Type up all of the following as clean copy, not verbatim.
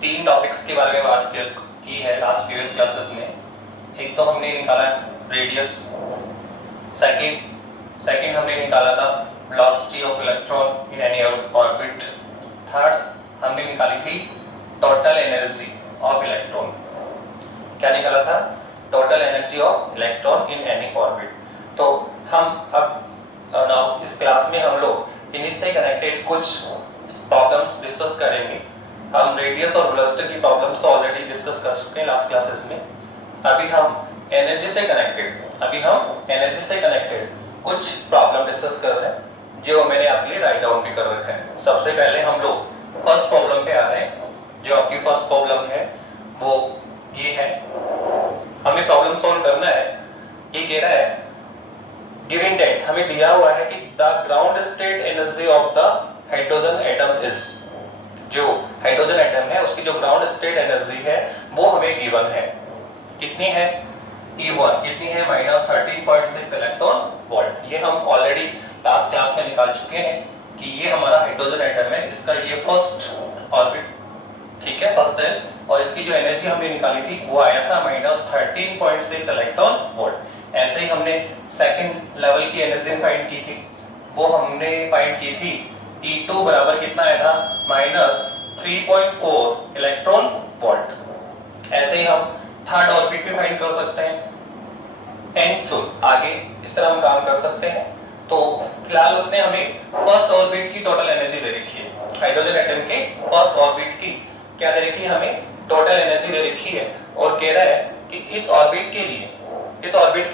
तीन टॉपिक्स के बारे में बात की है लास्ट प्रीवियस क्लासेस में। एक तो हमने निकाला रेडियस, सेकंड हमने निकाला था velocity of electron in any orbit, third हमने निकाली थी टोटल एनर्जी ऑफ इलेक्ट्रॉन। क्या निकाला था? Total energy of electron in any orbit. तो हम अब नाउ इस क्लास में हम लोग इन्हीं से कनेक्टेड कुछ प्रॉब्लम्स डिस्कस करेंगे। हम रेडियस और वेलोसिटी की प्रॉब्लम्स तो ऑलरेडी डिस्कस कर चुके हैं लास्ट क्लासेस में। अभी हम एनर्जी से कनेक्टेड कुछ प्रॉब्लम डिस्कस कर रहे हैं जो मैंने आपके लिए राइट डाउन भी कर रखे हैं। सबसे पहले हम लोग फर्स्ट प्रॉब्लम पे आ रहे हैं। जो आपकी फर्स्ट प्रॉब्लम है वो ये है, हमें प्रॉब्लम सॉल्व करना है। ये कह रहा है गिवन दैट, हमें दिया हुआ है कि the ground state energy of the hydrogen atom is, जो हाइड्रोजन एटम है उसकी जो ग्राउंड स्टेट एनर्जी है वो हमें गिवन है। कितनी है? E1 कितनी है? -13.6 इलेक्ट्रॉन वोल्ट। ये हम ऑलरेडी लास्ट क्लास में निकाल चुके हैं कि ये हमारा हाइड्रोजन एटम है, इसका ये फर्स्ट ऑर्बिट, ठीक है, फर्स्ट सेल, और इसकी जो एनर्जी हमने निकाली थी वो आया था -13.6 इलेक्ट्रॉन वोल्ट। ऐसे ही हमने सेकंड लेवल की एनर्जी फाइंड की थी, वो हमने फाइंड की थी E2 बराबर कितना आया था? -3.4 इलेक्ट्रॉन वोल्ट। ऐसे ही हम थर्ड ऑर्बिट भी फाइंड कर सकते हैं। एंड सो आगे इस तरह हम काम कर सकते हैं। तो फिलहाल उसने हमें फर्स्ट ऑर्बिट की टोटल एनर्जी दे रखी है, हाइड्रोजन एटम के फर्स्ट ऑर्बिट की क्या दे रखी है? हमें टोटल एनर्जी दे रखी है और कह रहा है कि इस ऑर्बिट के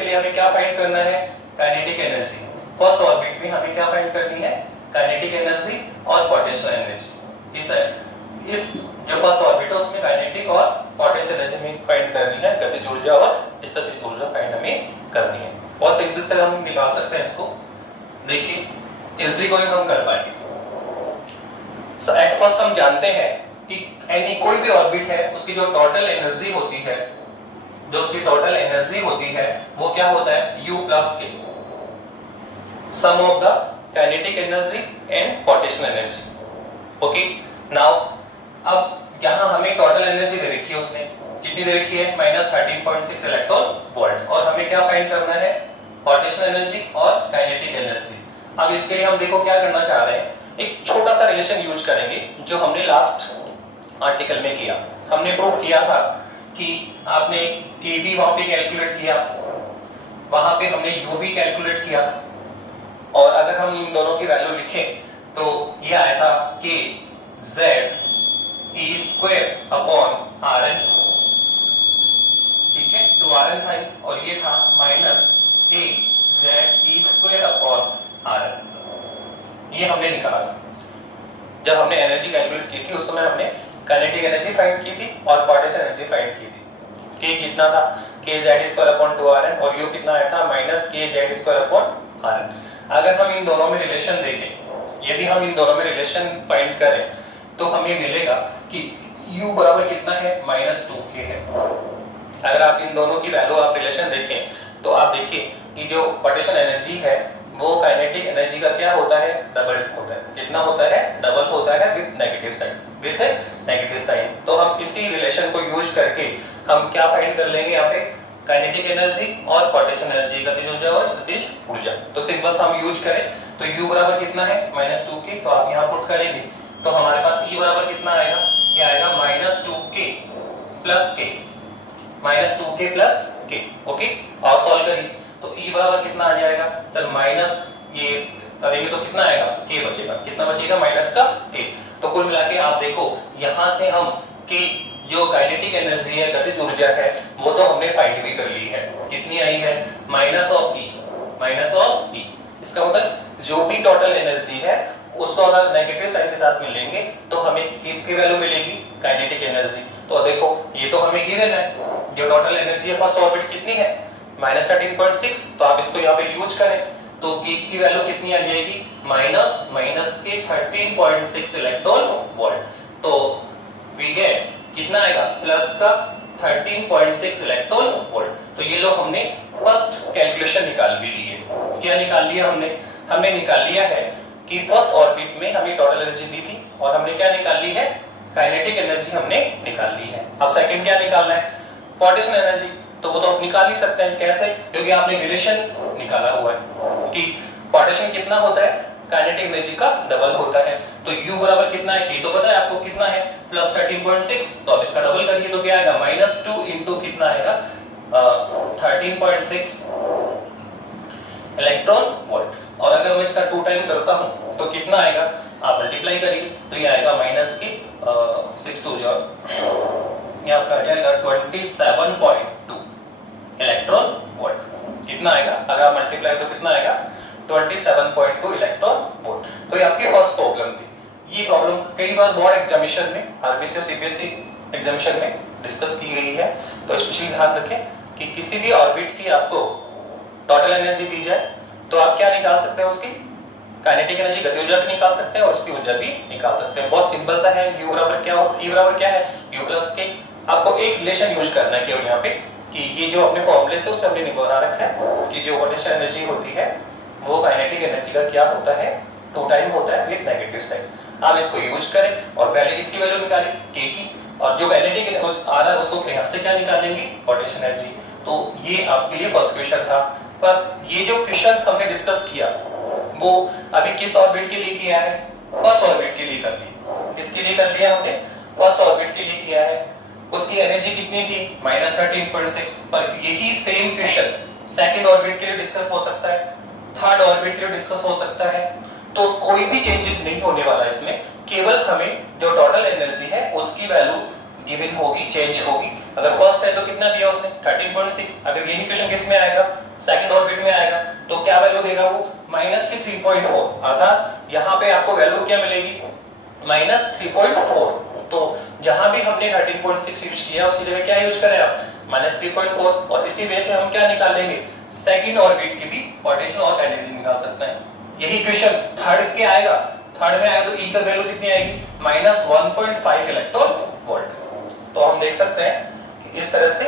लिए हमें क्या फाइंड करना है? Kinetic energy. फर्स्ट ऑर्बिट में हमें क्या फाइंड करनी है? काइनेटिक एनर्जी और पोटेंशियल एनर्जी। इस जो फर्स्ट ऑर्बिट है उसमें काइनेटिक और पोटेंशियल एनर्जी में फाइंड करनी है, गतिज ऊर्जा और स्थितिज ऊर्जा फाइंड हमें करनी है। बहुत सिंपल से हम निकाल सकते हैं इसको। देखिए इजी गोइंग हम कर पाएंगे। सो एट फर्स्ट हम जानते हैं कि एनी कोई भी ऑर्बिट है उसकी जो टोटल एनर्जी होती है, वो क्या होता है? U प्लस के, sum of the kinetic energy and potential energy. Okay, now अब यहां हमें टोटल एनर्जी दे रखी है, उसने कितनी दे रखी है? -13.6 इलेक्ट्रॉन वोल्ट। और हमें क्या फाइंड करना है? पोटेंशियल एनर्जी और काइनेटिक एनर्जी। अब इसके लिए हम देखो क्या करना चाह रहे हैं, एक छोटा सा रिलेशन यूज करेंगे जो हमने लास्ट आर्टिकल में किया। हमने प्रूव किया था कि आपने के भी वहां पे कैलकुलेट किया, वहां पे हमने यू भी कैलकुलेट किया था, और अगर हम इन दोनों की वैल्यू लिखें तो ये आया था कि Z E square upon Rn, ठीक है, 2Rn था और ये था माइनस के Z E square upon Rn। ये हमने निकाला था जब हमने एनर्जी कैलकुलेट की थी। उस समय हमने काइनेटिक एनर्जी फाइंड की थी और पोटेंशियल एनर्जी फाइंड की थी। के कितना था? के Z स्क्वायर अपॉन 2Rn, और यू कितना आया था? माइनस के Z स्क्वायर अपॉन Rn। अगर हम इन दोनों में रिलेशन देखें, यदि हम इन दोनों में रिलेशन फाइंड करें तो हमें मिलेगा कि U बराबर कितना है? -2k है। अगर आप इन दोनों की वैल्यू आप रिलेशन देखें तो आप देखिए कि जो पोटेंशियल एनर्जी है वो काइनेटिक एनर्जी का क्या होता है? डबल होता है। कितना होता है? डबल होता है विद नेगेटिव साइन। तो हम इसी रिलेशन को यूज करके हम क्या फाइंड कर लेंगे यहाँ पे? काइनेटिक एनर्जी और पोटेंशियल एनर्जी, गतिज ऊर्जा और स्थितिज ऊर्जा। तो सिंपल हम यूज करें तो U बराबर कितना है? -2k। तो आप यहाँ पुट करेंगे तो हमारे पास E बराबर कितना आएगा? ये आएगा -2k प्लस k। ओके, और सॉल्व करिए तो E बराबर कितना आ जाएगा? तो माइनस ये करेंगे तो कितना आएगा? k बचेगा। कितना बचेगा? माइनस का k। तो कुल मिला के आप देखो यहां से हम k जो काइनेटिक एनर्जी है, गतिज ऊर्जा है, वो तो हमने फाइंड भी कर ली है। कितनी आई है? Minus of E। इसका मतलब जो भी टोटल एनर्जी है उसको अगर नेगेटिव साइन के साथ मिलेंगे तो हमें किसकी वैल्यू मिलेगी? Kinetic energy. तो देखो ये तो हमें गिवन है, जो टोटल एनर्जी है फर्स्ट ऑर्बिट कितनी है? -13.6। तो आप इसको यहाँ पे यूज करें तो E की वैल्यू कितनी आ जाएगी? माइनस के 13.6 इलेक्ट्रॉन वोल्ट। तो वी गेट कितना आएगा? प्लस का 13.6 इलेक्ट्रॉन वोल्ट। तो ये लोग हमने फर्स्ट कैलकुलेशन निकाल भी ली है। क्या निकाल लिया हमने निकाल लिया है कि फर्स्ट ऑर्बिट में हमें टोटल एनर्जी दी थी और हमने क्या निकाल ली है? काइनेटिक एनर्जी हमने निकाल ली है। अब सेकंड क्या निकालना है, पोटेंशियल एनर्जी। तो वो तो आप निकाल ही सकते हैं, कैसे, क्योंकि आपने रिलेशन निकाला हुआ है कि पोटेंशियल कितना होता है, काइनेटिक एनर्जी का डबल होता है। तो U बराबर कितना है, K तो पता है आपको कितना है, प्लस 13.6, तो अब इसका डबल करिए तो क्या आएगा, -2 इंटू कितना आएगा 13.6 इलेक्ट्रॉन वोल्ट। और अगर मैं इसका 2 टाइम करता हूं तो कितना आएगा, आप मल्टीप्लाई करिए तो ये आएगा माइनस की 6 टू जो ये आपका आ जाएगा 27.2 इलेक्ट्रॉन वोल्ट। कितना आएगा, अगर आप मल्टीप्लाई तो कितना आएगा 27.2 इलेक्ट्रॉन वोल्ट। तो ये आपकी फर्स्ट प्रॉब्लम थी। ये प्रॉब्लम कई बार बोर्ड एग्जामिनेशन में, आरबीसी और सीबीएसई एग्जामिनेशन में डिस्कस की गई है। तो स्पेशली ध्यान रखें कि किसी भी ऑर्बिट की आपको टोटल एनर्जी दी जाए तो आप क्या निकाल सकते हैं, उसकी काइनेटिक एनर्जी, गति ऊर्जा भी निकाल सकते हैं और उसकी ऊर्जा भी निकाल सकते हैं। बहुत सिंपल सा है। U बराबर क्या होता है, E बराबर क्या है, U प्लस K। आपको एक रिलेशन यूज करना है केवल यहाँ पे कि ये जो अपने फॉर्मूले थे उससे हमने बना रखा है कि जो पोटेंशियल एनर्जी होती है वो काइनेटिक एनर्जी का क्या होता है, 2 टाइम होता है विद नेगेटिव साइन। आप इसको यूज करें और पहले इसकी वैल्यू निकालें K की, और जो काइनेटिक आ रहा है उसको यहाँ से क्या निकालेंगे, पोटेंशियल एनर्जी। तो ये आपके लिए फर्स्ट क्वेश्चन था। पर ये जो क्वेश्चंस हमने डिस्कस किया वो अभी किस ऑर्बिट के लिए किया है, फर्स्ट ऑर्बिट के लिए कर लिया। किसके लिए कर लिया हमने, फर्स्ट ऑर्बिट के लिए किया है। उसकी एनर्जी कितनी थी, -13.6। पर यही सेम क्वेश्चन सेकंड ऑर्बिट के लिए डिस्कस हो सकता है, थर्ड ऑर्बिट के लिए डिस्कस हो सकता है। तो कोई भी चेंजेस नहीं होने वाला इसमें, केवल हमें जो टोटल एनर्जी है उसकी वैल्यू गिवन होगी, चेंज होगी। अगर फर्स्ट है तो कितना दिया उसने 13.6। अगर यही क्वेश्चन किस में आएगा, सेकंड ऑर्बिट में आएगा तो क्या वैल्यू देगा वो, -3.4। अर्थात यहाँ पे आपको वैल्यू क्या मिलेगी, -3.4। तो जहां भी हमने 13.6 यूज किया उसकी जगह क्या यूज करें आप, -3.4। और इसी वजह से हम क्या निकाल लेंगे, सेकंड ऑर्बिट की भी पोटेंशियल और काइनेटिक निकाल सकते हैं। यही क्वेश्चन थर्ड के आएगा, थर्ड में आएगा तो E का वैल्यू कितनी आएगी, -1.5 इलेक्ट्रॉन वोल्ट। तो हम देख सकते हैं कि इस तरह से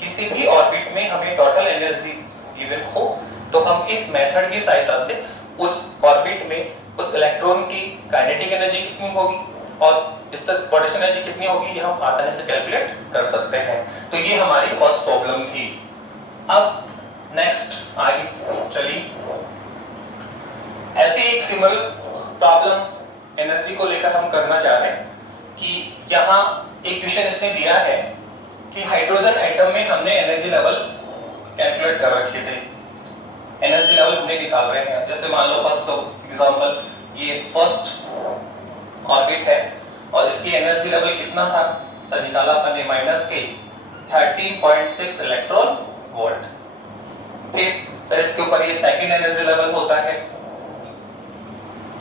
किसी भी ऑर्बिट में हमें टोटल एनर्जी गिवन हो तो हम इस मेथड की सहायता से उस ऑर्बिट में उस इलेक्ट्रॉन की काइनेटिक एनर्जी कितनी होगी और इस तक पोटेंशियल एनर्जी कितनी होगी ये हम आसानी से कैलकुलेट कर सकते हैं। तो ये हमारी फर्स्ट प्रॉब्लम थी। अब नेक्स्ट आगे चलिए, ऐसी एक सिमिलर प्रॉब्लम एनर्जी को लेकर हम करना चाह रहे हैं कि यहाँ एक क्वेश्चन इसने दिया है कि हाइड्रोजन एटम में हमने एनर्जी लेवल कैलकुलेट कर रखे थे, एनर्जी लेवल हमने निकाल रहे हैं। जैसे मान लो फर्स्ट एग्जांपल, ये फर्स्ट ऑर्बिट है और इसकी एनर्जी लेवल कितना था सर, निकाला अपने -13.6 इलेक्ट्रॉन वोल्ट। फिर सर इसके ऊपर ये सेकंड एनर्जी लेवल होता है,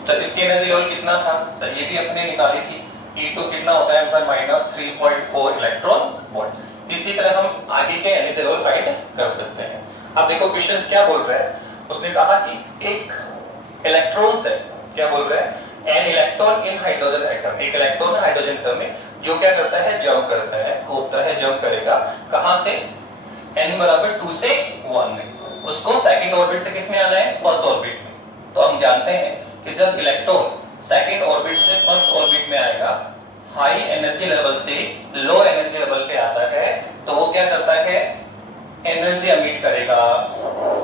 सर इसकी एनर्जी लेवल कितना था सर, ये भी अपने निकाली थी, E2 कितना होता है -3.4 इलेक्ट्रॉन वोल्ट। इसी तरह हम आगे के एनर्जी लेवल फाइंड कर सकते हैं। अब देखो क्वेश्चंस क्या बोल रहा है, उसने कहा कि एक इलेक्ट्रॉन्स है, क्या बोल रहा है, an electron in hydrogen atom, एक इलेक्ट्रॉन है हाइड्रोजन एटम में जो क्या करता है, जंप करता है, कूदता है, जंप करेगा कहां से, n बराबर 2 से 1 में। उसको सेकंड ऑर्बिट से किस में आना है, फर्स्ट ऑर्बिट में। तो हम जानते हैं कि जब इलेक्ट्रॉन सेकंड ऑर्बिट से फर्स्ट ऑर्बिट में आएगा, हाई एनर्जी लेवल से लो एनर्जी लेवल पे आता है तो वो क्या करता है, एनर्जी एमिट करेगा,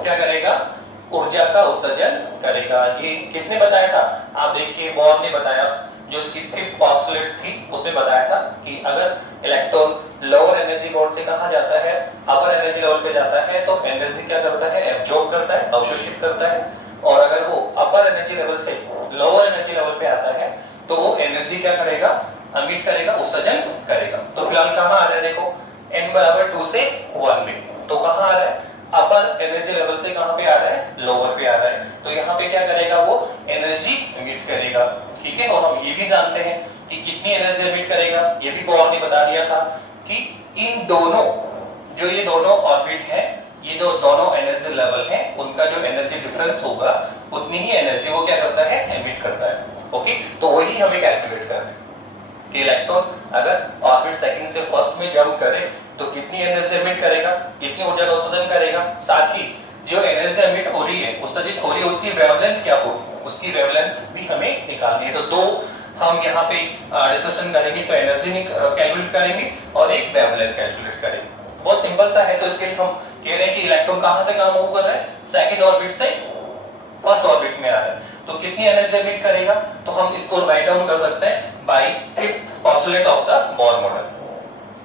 क्या करेगा, ऊर्जा का उत्सर्जन करेगा। ये किसने बताया था, आप देखिए बोर ने बताया, जो उसकी फिफ्थ पोस्टुलेट थी उसमें बताया था कि अगर इलेक्ट्रॉन लोअर एनर्जी लेवल से कहां जाता है, अपर एनर्जी लेवल पे जाता है तो एनर्जी क्या करता है, एब्जॉर्ब करता है, अवशोषित करता है। और अगर वो अपर एनर्जी लेवल से लोअर एनर्जी लेवल पे आता है तो वो एनर्जी क्या करेगा, एमिट करेगा, उत्सर्जन करेगा। तो फिलहाल कहां आ रहा है, देखो n बराबर 2 से 1 में, तो कहां आ रहा है, अपर एनर्जी लेवल से कहां पे आ रहा है, लोअर पे आ रहा है। तो यहाँ पे क्या करेगा, वो एनर्जी एमिट करेगा, ठीक है। और हम ये भी जानते हैं कि कितनी एनर्जी एमिट करेगा, ये भी बोर ने बता दिया था कि इन दोनों, जो ये दोनों ऑर्बिट है, ये जो दोनों एनर्जी लेवल हैं, उनका जो एनर्जी डिफरेंस होगा उतनी ही एनर्जी वो क्या करता है, एमिट करता है। ओके, तो वही हमें कैलकुलेट करना है कि इलेक्ट्रॉन अगर ऑर्बिट सेकंड से फर्स्ट में जंप करे तो कितनी एनर्जी एमिट करेगा, कितनी ऊर्जा का उत्सर्जन करेगा, साथ ही जो एनर्जी एमिट हो रही है, उत्सर्जित हो रही है, उसकी वेवलेंथ क्या होगी, उसकी वेवलेंथ भी हमें निकालनी है। तो दो हम यहाँ पे डिस्कशन करेंगे, तो एनर्जी कैलकुलेट करेंगे और एक वेवलेंथ कैलकुलेट करेंगे। बहुत सिंपल सा है। तो इसके लिए हम कह रहे हैं कि इलेक्ट्रॉन कहां से कहां मूव कर रहा है, सेकंड ऑर्बिट से फर्स्ट ऑर्बिट में आ रहा है, तो कितनी एनर्जी एमिट करेगा, तो हम इसको राइट डाउन कर सकते हैं by fifth postulate of the Bohr model.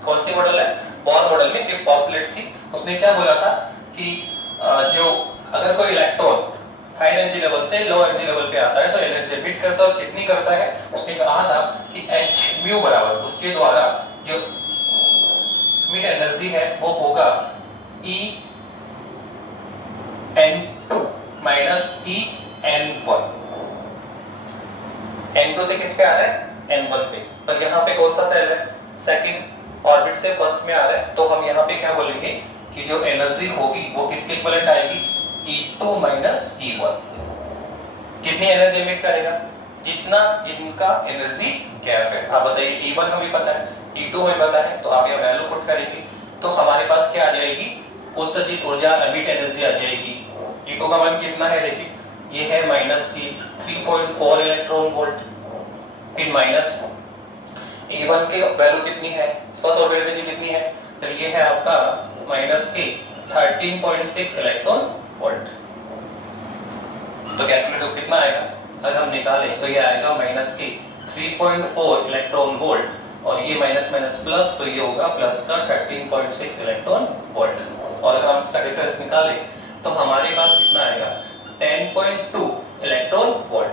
कौन सी मॉडल है, बोर मॉडल में फिफ्थ पोस्टुलेट थी। उसने क्या बोला था कि जो अगर कोई इलेक्ट्रॉन हाई एनर्जी लेवल से लो एनर्जी लेवल पे आता है तो एनर्जी एमिट करता है, और कितनी करता है, उसने कहा था कि h म्यू बराबर उसके द्वारा जो एमिट एनर्जी है वो होगा E n2 minus E n1। n2 से किस पे आ रहा है, n1 पे, पर यहाँ पे कौन सा सेल है, सेकंड ऑर्बिट से फर्स्ट में आ रहा है, तो हम यहाँ पे क्या बोलेंगे कि जो एनर्जी होगी वो किसके इक्विवेलेंट आएगी, E2 माइनस E1। कितनी एनर्जी एमिट करेगा, जितना इनका एनर्जी गैप है। आप बताइए, E1 हमें पता है, E2 हमें पता है, तो आप यहाँ वैल्यू पुट करेंगे तो हमारे पास क्या आ जाएगी, उत्सर्जित ऊर्जा एमिट एनर्जी आ जाएगी। E2 का मान कितना है, देखिए ये है माइनस 3.4 इलेक्ट्रॉन वोल्ट, फिर माइनस E1 की वैल्यू कितनी है, फर्स्ट ऑर्बिट एनर्जी कितनी है, तो ये है आपका माइनस 13.6 इलेक्ट्रॉन वोल्ट। तो कैलकुलेट कितना आएगा, अगर हम निकालें तो ये आएगा माइनस 3.4 इलेक्ट्रॉन वोल्ट, और ये माइनस माइनस प्लस, तो ये होगा प्लस का 13.6 इलेक्ट्रॉन वोल्ट। और अगर हम इसका डिफरेंस निकालें तो हमारे पास कितना आएगा, 10.2 इलेक्ट्रॉन वोल्ट।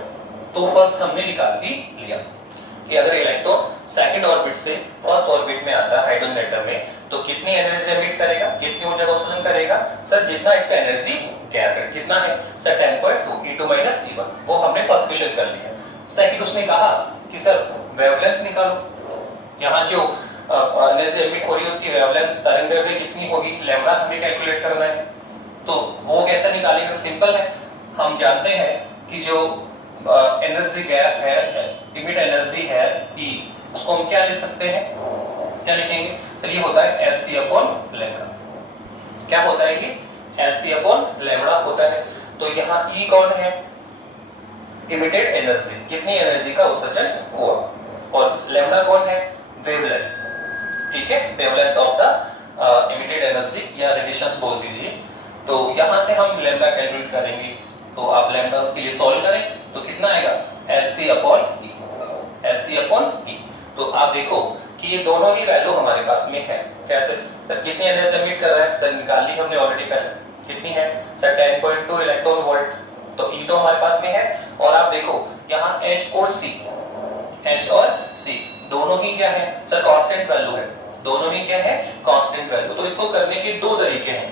तो फर्स्ट हमने निकाल भी लिया कि अगर इलेक्ट्रॉन सेकंड ऑर्बिट से फर्स्ट ऑर्बिट में आता है हाइड्रोजन एटम में, तो कितनी एनर्जी एमिट करेगा, कितनी ऊर्जा का उत्सर्जन करेगा, सर जितना इसका एनर्जी गैप है, कितना है सर 10.2 E2 माइनस E1। वो हमने फर्स्ट क्वेश्चन कर लिया। सेकंड उसने कहा कि सर वेवलेंथ निकालो, यहाँ जो एनर्जी एमिट हो रही है उसकी वेवलेंथ तरंगदैर्घ्य कितनी होगी, लैम्बडा हमें कैलकुलेट करना है। तो वो कैसे निकालेंगे, सिंपल है, हम जानते हैं कि जो एनर्जी गैप है, इमिट एनर्जी है E, उसको हम क्या लिख सकते हैं, क्या लिखेंगे, तो ये होता है Sc अपॉन लैम्बडा। क्या होता है ये, Sc अपॉन लैम्बडा होता है। तो यहाँ E कौन है, इमिटेड एनर्जी, कितनी एनर्जी का उत्सर्जन हुआ, और लैम्बडा कौन है, वेवलेंथ, ठीक है, wavelength of the emitted energy या रेडिएशंस बोल दीजिए। तो यहां से हम लैम्बडा कैलकुलेट करेंगे, तो आप लैम्बडा के लिए सॉल्व करें तो कितना आएगा, Sc upon E, Sc upon E। तो आप देखो कि ये दोनों ही वैल्यू हमारे पास में है। कैसे, सर कितनी एनर्जी एमिट कर रहा है, सर निकाल ली हमने ऑलरेडी पहले, कितनी है सर 10.2 इलेक्ट्रॉन वोल्ट, तो E तो हमारे पास में है। और आप देखो यहाँ H और C दोनों ही क्या है सर, कांस्टेंट वैल्यू है, दोनों ही क्या है कांस्टेंट वैल्यू। तो इसको करने के दो तरीके हैं,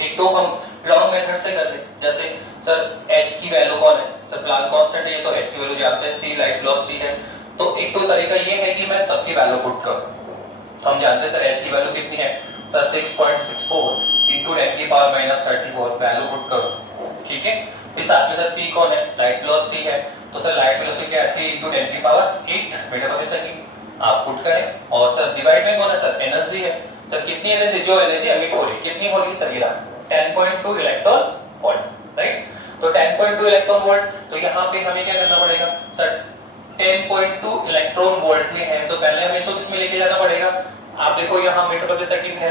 एक तो हम लॉन्ग मेथड से कर ले, जैसे सर H की वैल्यू कौन है, सर प्लांक कांस्टेंट है, ये तो H की वैल्यू जानते हैं, C लाइट वेलोसिटी है। तो एक तो तरीका ये है कि मैं सबकी वैल्यू पुट करूं। हम जानते हैं सर H की वैल्यू कितनी है, सर 6.64 into 10 की पावर माइनस 34 वैल्यू पुट करो, ठीक है। इस साथ में सर C कौन है, लाइट वेलोसिटी है, तो सर लाइट वेलोसिटी क्या है 3 into 10 की पावर 8 मीटर प्रति सेकंड, आप पुट करें। और सर डिवाइड में कौन है, सर एनर्जी है, सर कितनी एनर्जी, जो एनर्जी एमिट हो रही, कितनी हो रही है सर, ये 10.2 इलेक्ट्रॉन वोल्ट, राइट। तो 10.2 इलेक्ट्रॉन वोल्ट, तो यहाँ पे हमें क्या करना पड़ेगा सर, 10.2 इलेक्ट्रॉन वोल्ट में है तो पहले हमें इसको किसमें लेके जाना पड़ेगा, आप देखो यहाँ मीटर प्रति सेकंड है,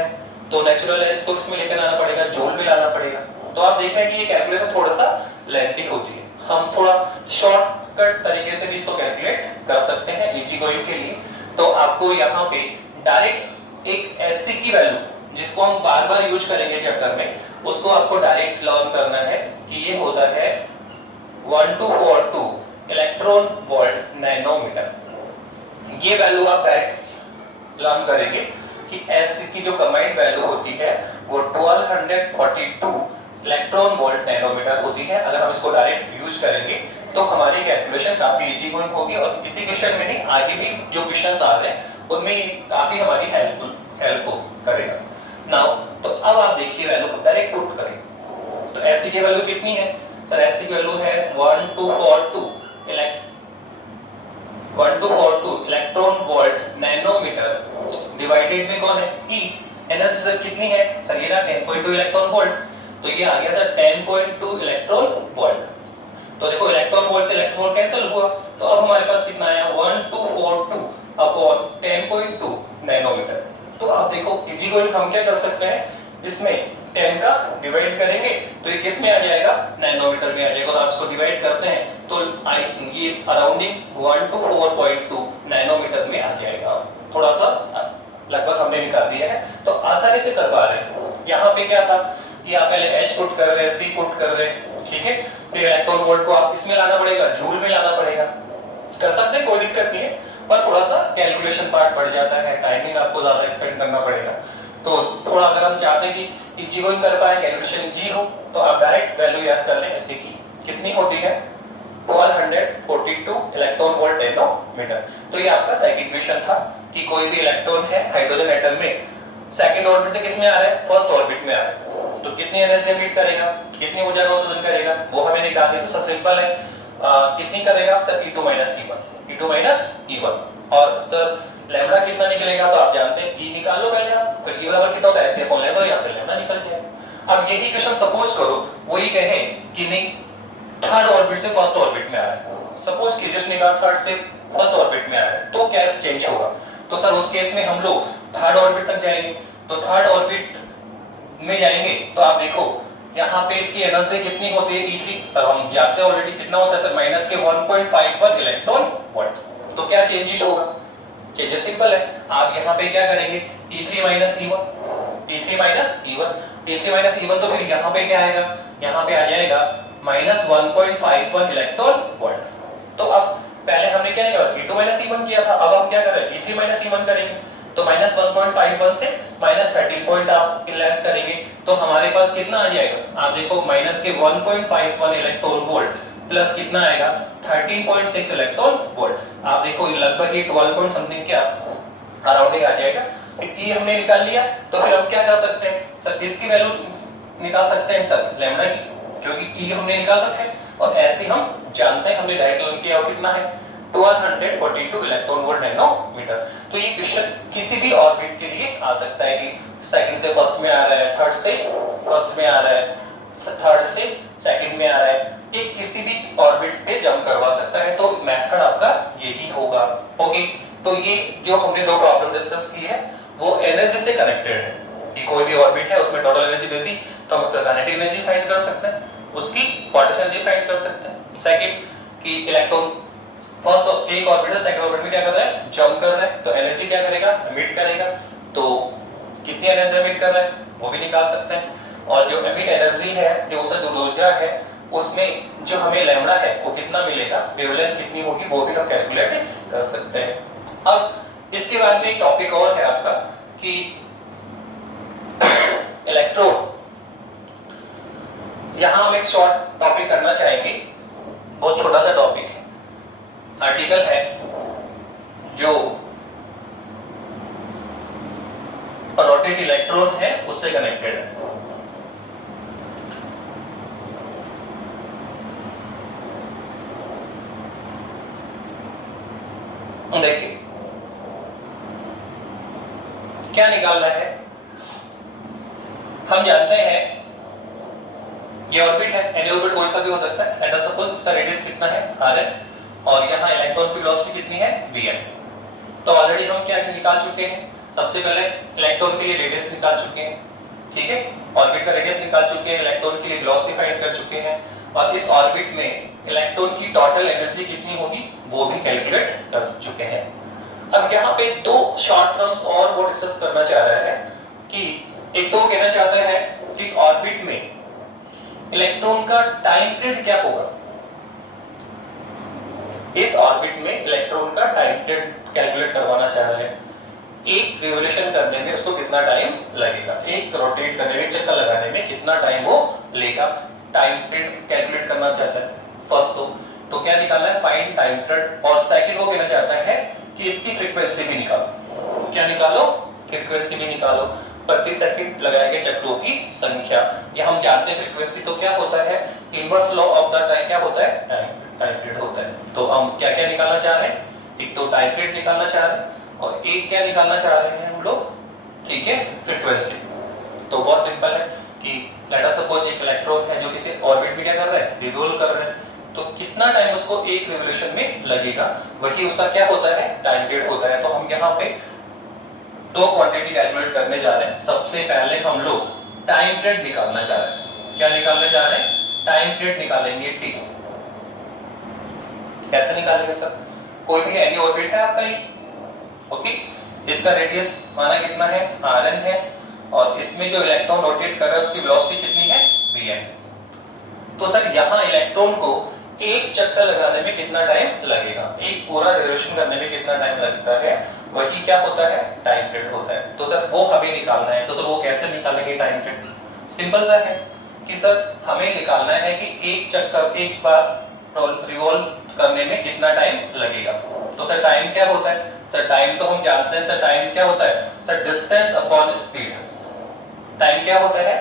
तो नेचुरल है, इसको किसमें लेके आना पड़ेगा, जूल में लाना पड़ेगा। तो आप देख रहे हैं कि ये कैलकुलेशन थोड़ा सा लेंथी होती है, हम थोड़ा शॉर्टकट तरीके से भी इसको कैलकुलेट कर सकते हैं इजी गोइंग के लिए। तो आपको यहाँ पे डायरेक्ट एक Sc की वैल्यू जिसको हम बार बार यूज करेंगे चैप्टर में, उसको आपको डायरेक्ट लर्न करना है कि ये होता है 1242 इलेक्ट्रॉन वोल्ट नैनोमीटर। ये वैल्यू आप डायरेक्ट लर्न करेंगे कि Sc की जो कंबाइंड वैल्यू होती है वो 1242 इलेक्ट्रॉन वोल्ट नैनोमीटर होती है। अगर हम इसको डायरेक्ट यूज करेंगे तो हमारी कैलकुलेशन काफी इजी गोइंग होगी, और इसी क्वेश्चन में नहीं आगे भी जो क्वेश्चंस आ रहे हैं उनमें काफी हमारी हेल्प करेगा। नाउ तो अब आप देखिए वैल्यू को डायरेक्ट पुट करें, तो Sc की वैल्यू कितनी है सर, Sc की वैल्यू है 1242 इलेक्ट्रॉन वोल्ट नैनोमीटर, डिवाइडेड में कौन है E, एनर्जी सर कितनी है सर, ये ना 10.2 इलेक्ट्रॉन वोल्ट, तो ये आ गया सर 10.2 इलेक्ट्रॉन वोल्ट। तो देखो इलेक्ट्रॉन वोल्ट से इलेक्ट्रॉन वोल्ट कैंसिल हुआ, तो अब हमारे पास कितना आया 1242 अपॉन 10.2 नैनोमीटर। तो आप देखो इजी को हम क्या कर सकते हैं, इसमें 10 का डिवाइड करेंगे तो ये किस में आ जाएगा, नैनोमीटर में आ जाएगा। और आप इसको डिवाइड करते हैं तो ये अराउंडिंग 124.2 नैनोमीटर में आ जाएगा। थोड़ा सा लगभग हमने निकाल दिया है, तो आसानी से कर पा रहे हैं। यहाँ पे क्या था कि आप पहले H पुट कर रहे हैं, C पुट कर रहे हैं, ठीक है, फिर इलेक्ट्रॉन वोल्ट को आप इसमें लाना पड़ेगा, जूल में लाना पड़ेगा, कर सकते हैं, कोई दिक्कत नहीं है, पर थोड़ा सा कैलकुलेशन पार्ट बढ़ जाता है, टाइमिंग आपको ज्यादा एक्सपेंड करना पड़ेगा। तो थोड़ा अगर हम चाहते हैं कि इजी को ही कर पाए, कैलकुलेशन इजी हो, तो आप डायरेक्ट वैल्यू याद कर लें ऐसे की कितनी होती है 1242 इलेक्ट्रॉन वोल्ट नैनोमीटर। तो ये आपका सेकंड इक्वेशन था कि कोई भी इलेक्ट्रॉन है हाइड्रोजन एटम में सेकंड ऑर्बिट से किस में आ रहा है, फर्स्ट ऑर्बिट में आ रहा है, तो कितनी एनर्जी एमिट करेगा, कितनी ऊर्जा का उत्सर्जन करेगा, वो हमें निकालनी है। तो सब सिंपल है, कितनी करेगा सर, E2 E1 और सर लैम्डा कितना निकलेगा, तो आप जानते हैं E निकाल लो पहले आप, फिर E बराबर कितना होता है, ऐसे अपॉन लैम्डा, यहां से लैम्डा निकल जाएगा। अब यही क्वेश्चन सपोज करो वही कहे कि नहीं थर्ड ऑर्बिट से फर्स्ट ऑर्बिट में आ रहा है, सपोज कीजिए उसने कहा थर्ड से फर्स्ट ऑर्बिट में आ रहा है, तो क्या चेंज होगा, तो सर उस केस में हम लोग थर्ड ऑर्बिट तक जाएंगे। तो थर्ड ऑर्बिट में जाएंगे तो आप देखो यहाँ पे इसकी एनर्जी कितनी होती है E3, सर हम जानते हैं ऑलरेडी कितना होता है सर, माइनस के 1.51 इलेक्ट्रॉन वोल्ट। तो क्या चेंजेस होगा, चेंजेस सिंपल है, आप यहाँ पे क्या करेंगे E3 minus E1, E3 minus E1, E3 minus E1, तो फिर यहाँ पे क्या आएगा, यहाँ पे आ जाएगा माइनस 1.51 इलेक्ट्रॉन वोल्ट। तो अब पहले हमने क्या किया E2 माइनस E1 किया था, अब हम क्या कर रहे हैं E3 माइनस E1 करेंगे, तो माइनस 1.51 से माइनस 13 पॉइंट आप लेस करेंगे तो हमारे पास कितना आ जाएगा, आप देखो माइनस के 1.51 इलेक्ट्रॉन वोल्ट प्लस कितना आएगा 13.6 इलेक्ट्रॉन वोल्ट, आप देखो लगभग ये 12 पॉइंट समथिंग क्या अराउंडिंग आ जाएगा। ये हमने निकाल लिया, तो फिर हम क्या कर सकते हैं सर, इसकी वैल्यू निकाल सकते हैं सर लैम्डा की, क्योंकि E हमने निकाल रखा है और ऐसे हम जानते हैं, हमने डायरेक्ट किया कितना है 1242 इलेक्ट्रॉन वोल्ट नैनोमीटर। तो ये क्वेश्चन किसी भी ऑर्बिट के लिए आ सकता है कि सेकंड से फर्स्ट में आ रहा है, थर्ड से फर्स्ट में आ रहा है, थर्ड से सेकंड में आ रहा है, ये किसी भी ऑर्बिट पे जंप करवा सकता है। तो मेथड आपका यही होगा। ओके, तो ये जो हमने दो प्रॉब्लम डिस्कस की है वो एनर्जी से कनेक्टेड है कि कोई भी ऑर्बिट है उसमें टोटल एनर्जी दे दी तो हम उसका काइनेटिक एनर्जी फाइंड कर सकते हैं, उसकी पोटेंशियल एनर्जी फाइंड कर सकते हैं। सेकंड कि इलेक्ट्रॉन फर्स्ट एक ऑर्बिट से सेकंड ऑर्बिट में क्या कर रहा है, जंप कर रहा है, तो एनर्जी क्या करेगा, एमिट करेगा, तो कितनी एनर्जी एमिट कर रहा है वो भी निकाल सकते हैं। और जो एमिट एनर्जी है, जो उससे दूर ऊर्जा है, उसमें जो हमें लैम्डा है वो कितना मिलेगा, वेवलेंथ कितनी होगी, वो भी हम कैलकुलेट कर सकते हैं। अब इसके बाद में एक टॉपिक और है आपका कि इलेक्ट्रोड, यहां हम एक शॉर्ट टॉपिक करना चाहेंगे, बहुत छोटा सा टॉपिक है, आर्टिकल है जो रोटेट इलेक्ट्रॉन है उससे कनेक्टेड है। देखिए क्या निकालना है, हम जानते हैं ये ऑर्बिट है, एनी ऑर्बिट कोई सा भी हो सकता है, लेट अस सपोज इसका रेडियस कितना है rn और यहाँ इलेक्ट्रॉन की वेलोसिटी कितनी है vn। तो ऑलरेडी हम क्या निकाल चुके हैं, सबसे पहले इलेक्ट्रॉन के लिए रेडियस निकाल चुके हैं, ठीक है, ऑर्बिट का रेडियस निकाल चुके हैं, इलेक्ट्रॉन के लिए वेलोसिटी फाइंड कर चुके हैं, और इस ऑर्बिट में इलेक्ट्रॉन की टोटल एनर्जी कितनी होगी वो भी कैलकुलेट कर चुके हैं। अब यहाँ पे दो शॉर्ट टर्म्स और वो डिस्कस करना चाह रहा है कि एक तो कहना चाहता है कि इस ऑर्बिट में इलेक्ट्रॉन का टाइम पीरियड क्या होगा, इस ऑर्बिट में इलेक्ट्रॉन का टाइम पीरियड कैलकुलेट करवाना चाह रहे हैं, एक रिवोल्यूशन करने में उसको कितना टाइम लगेगा, एक रोटेट करने में, चक्कर लगाने में कितना टाइम वो लेगा, टाइम पीरियड कैलकुलेट करना चाहता है फर्स्ट। तो क्या निकालना है, फाइंड टाइम पीरियड, और सेकंड वो कहना चाहता है कि इसकी फ्रीक्वेंसी भी निकालो, क्या निकालो, फ्रीक्वेंसी भी निकालो, प्रति सेकंड लगाए गए चक्रों की संख्या। ये हम जानते हैं फ्रीक्वेंसी तो क्या होता है, inverse law of the time क्या होता है, टाइम पीरियड होता है। तो हम क्या क्या निकालना चाह रहे हैं, एक तो टाइम पीरियड निकालना चाह रहे हैं और एक क्या निकालना चाह रहे हैं हम लोग, ठीक है, फ्रीक्वेंसी। तो बहुत सिंपल है कि लेट अस सपोज एक इलेक्ट्रॉन है जो किसी ऑर्बिट में क्या कर रहा है, रिवॉल्व कर रहा है, तो कितना टाइम उसको एक रिवोल्यूशन में लगेगा, वही उसका क्या होता है, टाइम पीरियड होता है। तो हम यहाँ पे दो क्वांटिटी कैलकुलेट करने जा रहे हैं। सबसे पहले हम लोग टाइम पीरियड निकालना चाह रहे हैं। क्या निकालने जा रहे हैं, टाइम पीरियड निकालेंगे टी। कैसे निकालेंगे सर, कोई भी एनी ऑर्बिट है आपका ये, ओके, इसका रेडियस माना कितना है, rn है, और इसमें जो इलेक्ट्रॉन रोटेट कर रहा है उसकी वेलोसिटी कितनी है, vn। तो सर यहाँ इलेक्ट्रॉन को एक चक्कर लगाने में कितना टाइम लगेगा, एक पूरा रिवोल्यूशन करने में कितना टाइम लगता है, वही क्या होता है, टाइम पीरियड होता है। तो सर वो हमें निकालना है। तो सर वो कैसे निकालेंगे टाइम पीरियड, सिंपल सा है कि सर हमें निकालना है कि एक चक्कर, एक बार रिवॉल्व करने में कितना टाइम लगेगा। तो सर टाइम क्या होता है, सर टाइम तो हम जानते हैं, सर टाइम क्या होता है, sir distance upon speed. Time क्या होता है,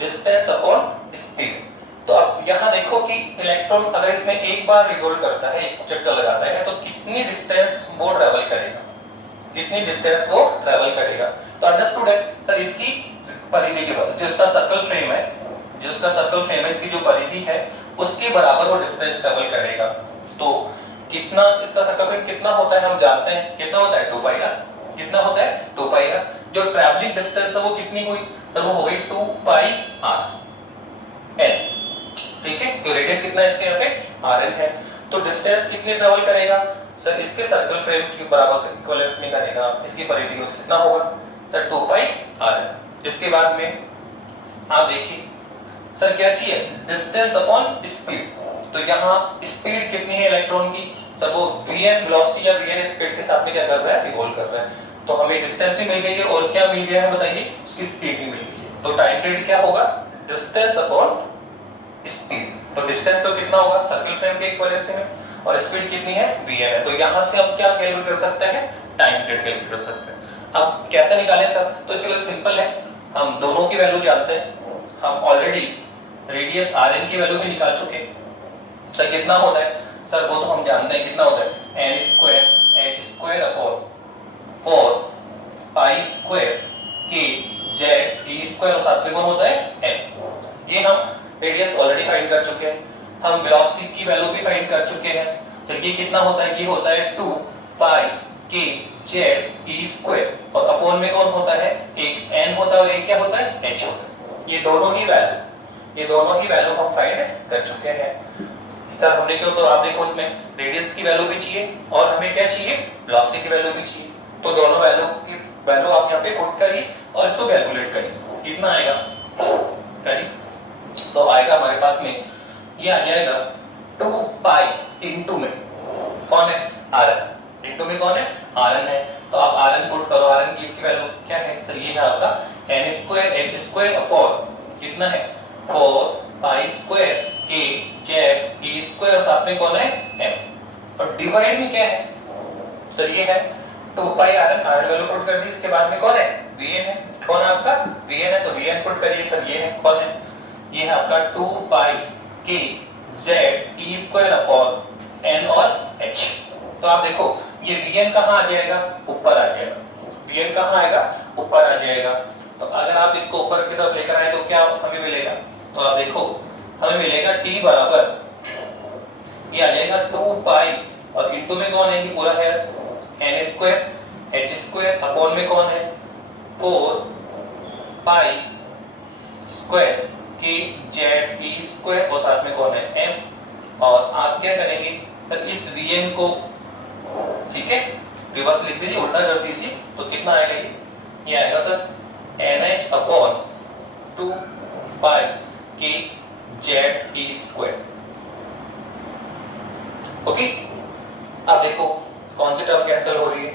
डिस्टेंस अपॉन स्पीड। तो अब यहाँ देखो कि इलेक्ट्रॉन अगर इसमें एक बार रिवॉल्व करता है, एक चक्कर लगाता है, तो कितनी डिस्टेंस वो ट्रेवल करेगा, कितनी डिस्टेंस वो ट्रेवल करेगा। तो अंडरस्टूड है सर, इसकी परिधि के बाद जो इसका सर्कल फ्रेम है, जो इसका सर्कल फ्रेम है, इसकी जो परिधि है उसके बराबर वो डिस्टेंस ट्रेवल करेगा। तो कितना इसका सर्कल फ्रेम कितना होता है हम जानते हैं, कितना होता है 2 पाई r। कितना होता है 2 पाई r। जो ट्रैवलिंग डिस्टेंस है वो कितनी हुई सर, वो हो गई 2 पाई r n, ठीक है। तो रेडियस कितना है इसके यहाँ पे rn है। तो डिस्टेंस कितनी ट्रेवल करेगा सर, इसके सर्कल फ्रेम के बराबर इक्विवेलेंस में करेगा, इसकी परिधि हो कितना होगा सर 2 पाई rn। इसके बाद में आप देखिए सर क्या चाहिए, डिस्टेंस अपॉन स्पीड। तो यहाँ स्पीड कितनी है इलेक्ट्रॉन की सर, वो vn वेलोसिटी या vn स्पीड के साथ में क्या कर रहा है, रिवॉल्व कर रहा है। तो हमें डिस्टेंस भी मिल गई है और क्या मिल गया है बताइए, उसकी स्पीड भी मिल गई है। तो टाइम पीरियड क्या होगा, डिस्टेंस अपॉन स्पीड। तो डिस्टेंस तो कितना होगा सर्कल फ्रेम के इक्विवेलेंस में, और स्पीड कितनी है, vn है। तो यहाँ से हम क्या कैलकुलेट कर सकते हैं, टाइम पीरियड कैलकुलेट कर सकते हैं। अब कैसे निकालें सर, तो इसके लिए सिंपल है, हम दोनों की वैल्यू जानते हैं। हम ऑलरेडी रेडियस rn की वैल्यू भी निकाल चुके हैं। सर कितना होता है सर, वो तो हम जानते हैं कितना होता है, n square h square upon 4 pi square k z e square, और साथ में कौन होता है m। ये हम रेडियस ऑलरेडी फाइंड कर चुके हैं, हम वेलोसिटी की वैल्यू भी फाइंड कर चुके हैं। तो ये कितना होता है, ये होता है 2 पाई k z e स्क्वायर, और अपॉन में कौन होता है, एक n होता है और एक क्या होता है, h होता है। ये दोनों ही वैल्यू हम फाइंड कर चुके हैं। सर हमने क्यों, तो आप देखो इसमें रेडियस की वैल्यू भी चाहिए और हमें क्या चाहिए, वेलोसिटी की वैल्यू भी चाहिए। तो दोनों वैल्यू की वैल्यू आप यहाँ पे पुट करिए और इसको कैलकुलेट करिए, कितना आएगा करिए। तो आएगा हमारे पास में ये आ जाएगा 2 पाई इनटू में कौन है, rn, इनटू में कौन है, rn है। तो आप rn पुट करो, rn की वैल्यू क्या है सर, ये है आपका n square h square upon कितना है 4 pi square k z e square, और साथ में कौन है m, और डिवाइड में क्या है सर, ये है 2 पाई rn वैल्यू पुट कर दी। इसके बाद में कौन है, vn है, कौन है आपका vn है, तो vn पुट करिए सर, ये है कौन है, ये है आपका 2 पाई k z e square upon n और h। तो आप देखो ये vn कहाँ आ जाएगा, ऊपर आ जाएगा, vn कहाँ आएगा, ऊपर आ जाएगा। तो अगर आप इसको ऊपर की तरफ लेकर आए तो क्या हमें मिलेगा, तो आप देखो हमें मिलेगा t बराबर, ये आ जाएगा 2 पाई और इनटू में कौन है, ये पूरा है n square h square upon में कौन है 4 pi square k z e square, और साथ में कौन है m। और आप क्या करेंगे सर, इस vn को ठीक है रिवर्स लिख दीजिए, उल्टा कर दीजिए, तो कितना आएगा ये आएगा सर nh अपॉन 2 पाई k z e square. Okay, अब देखो कौन सी टर्म कैंसिल हो रही है,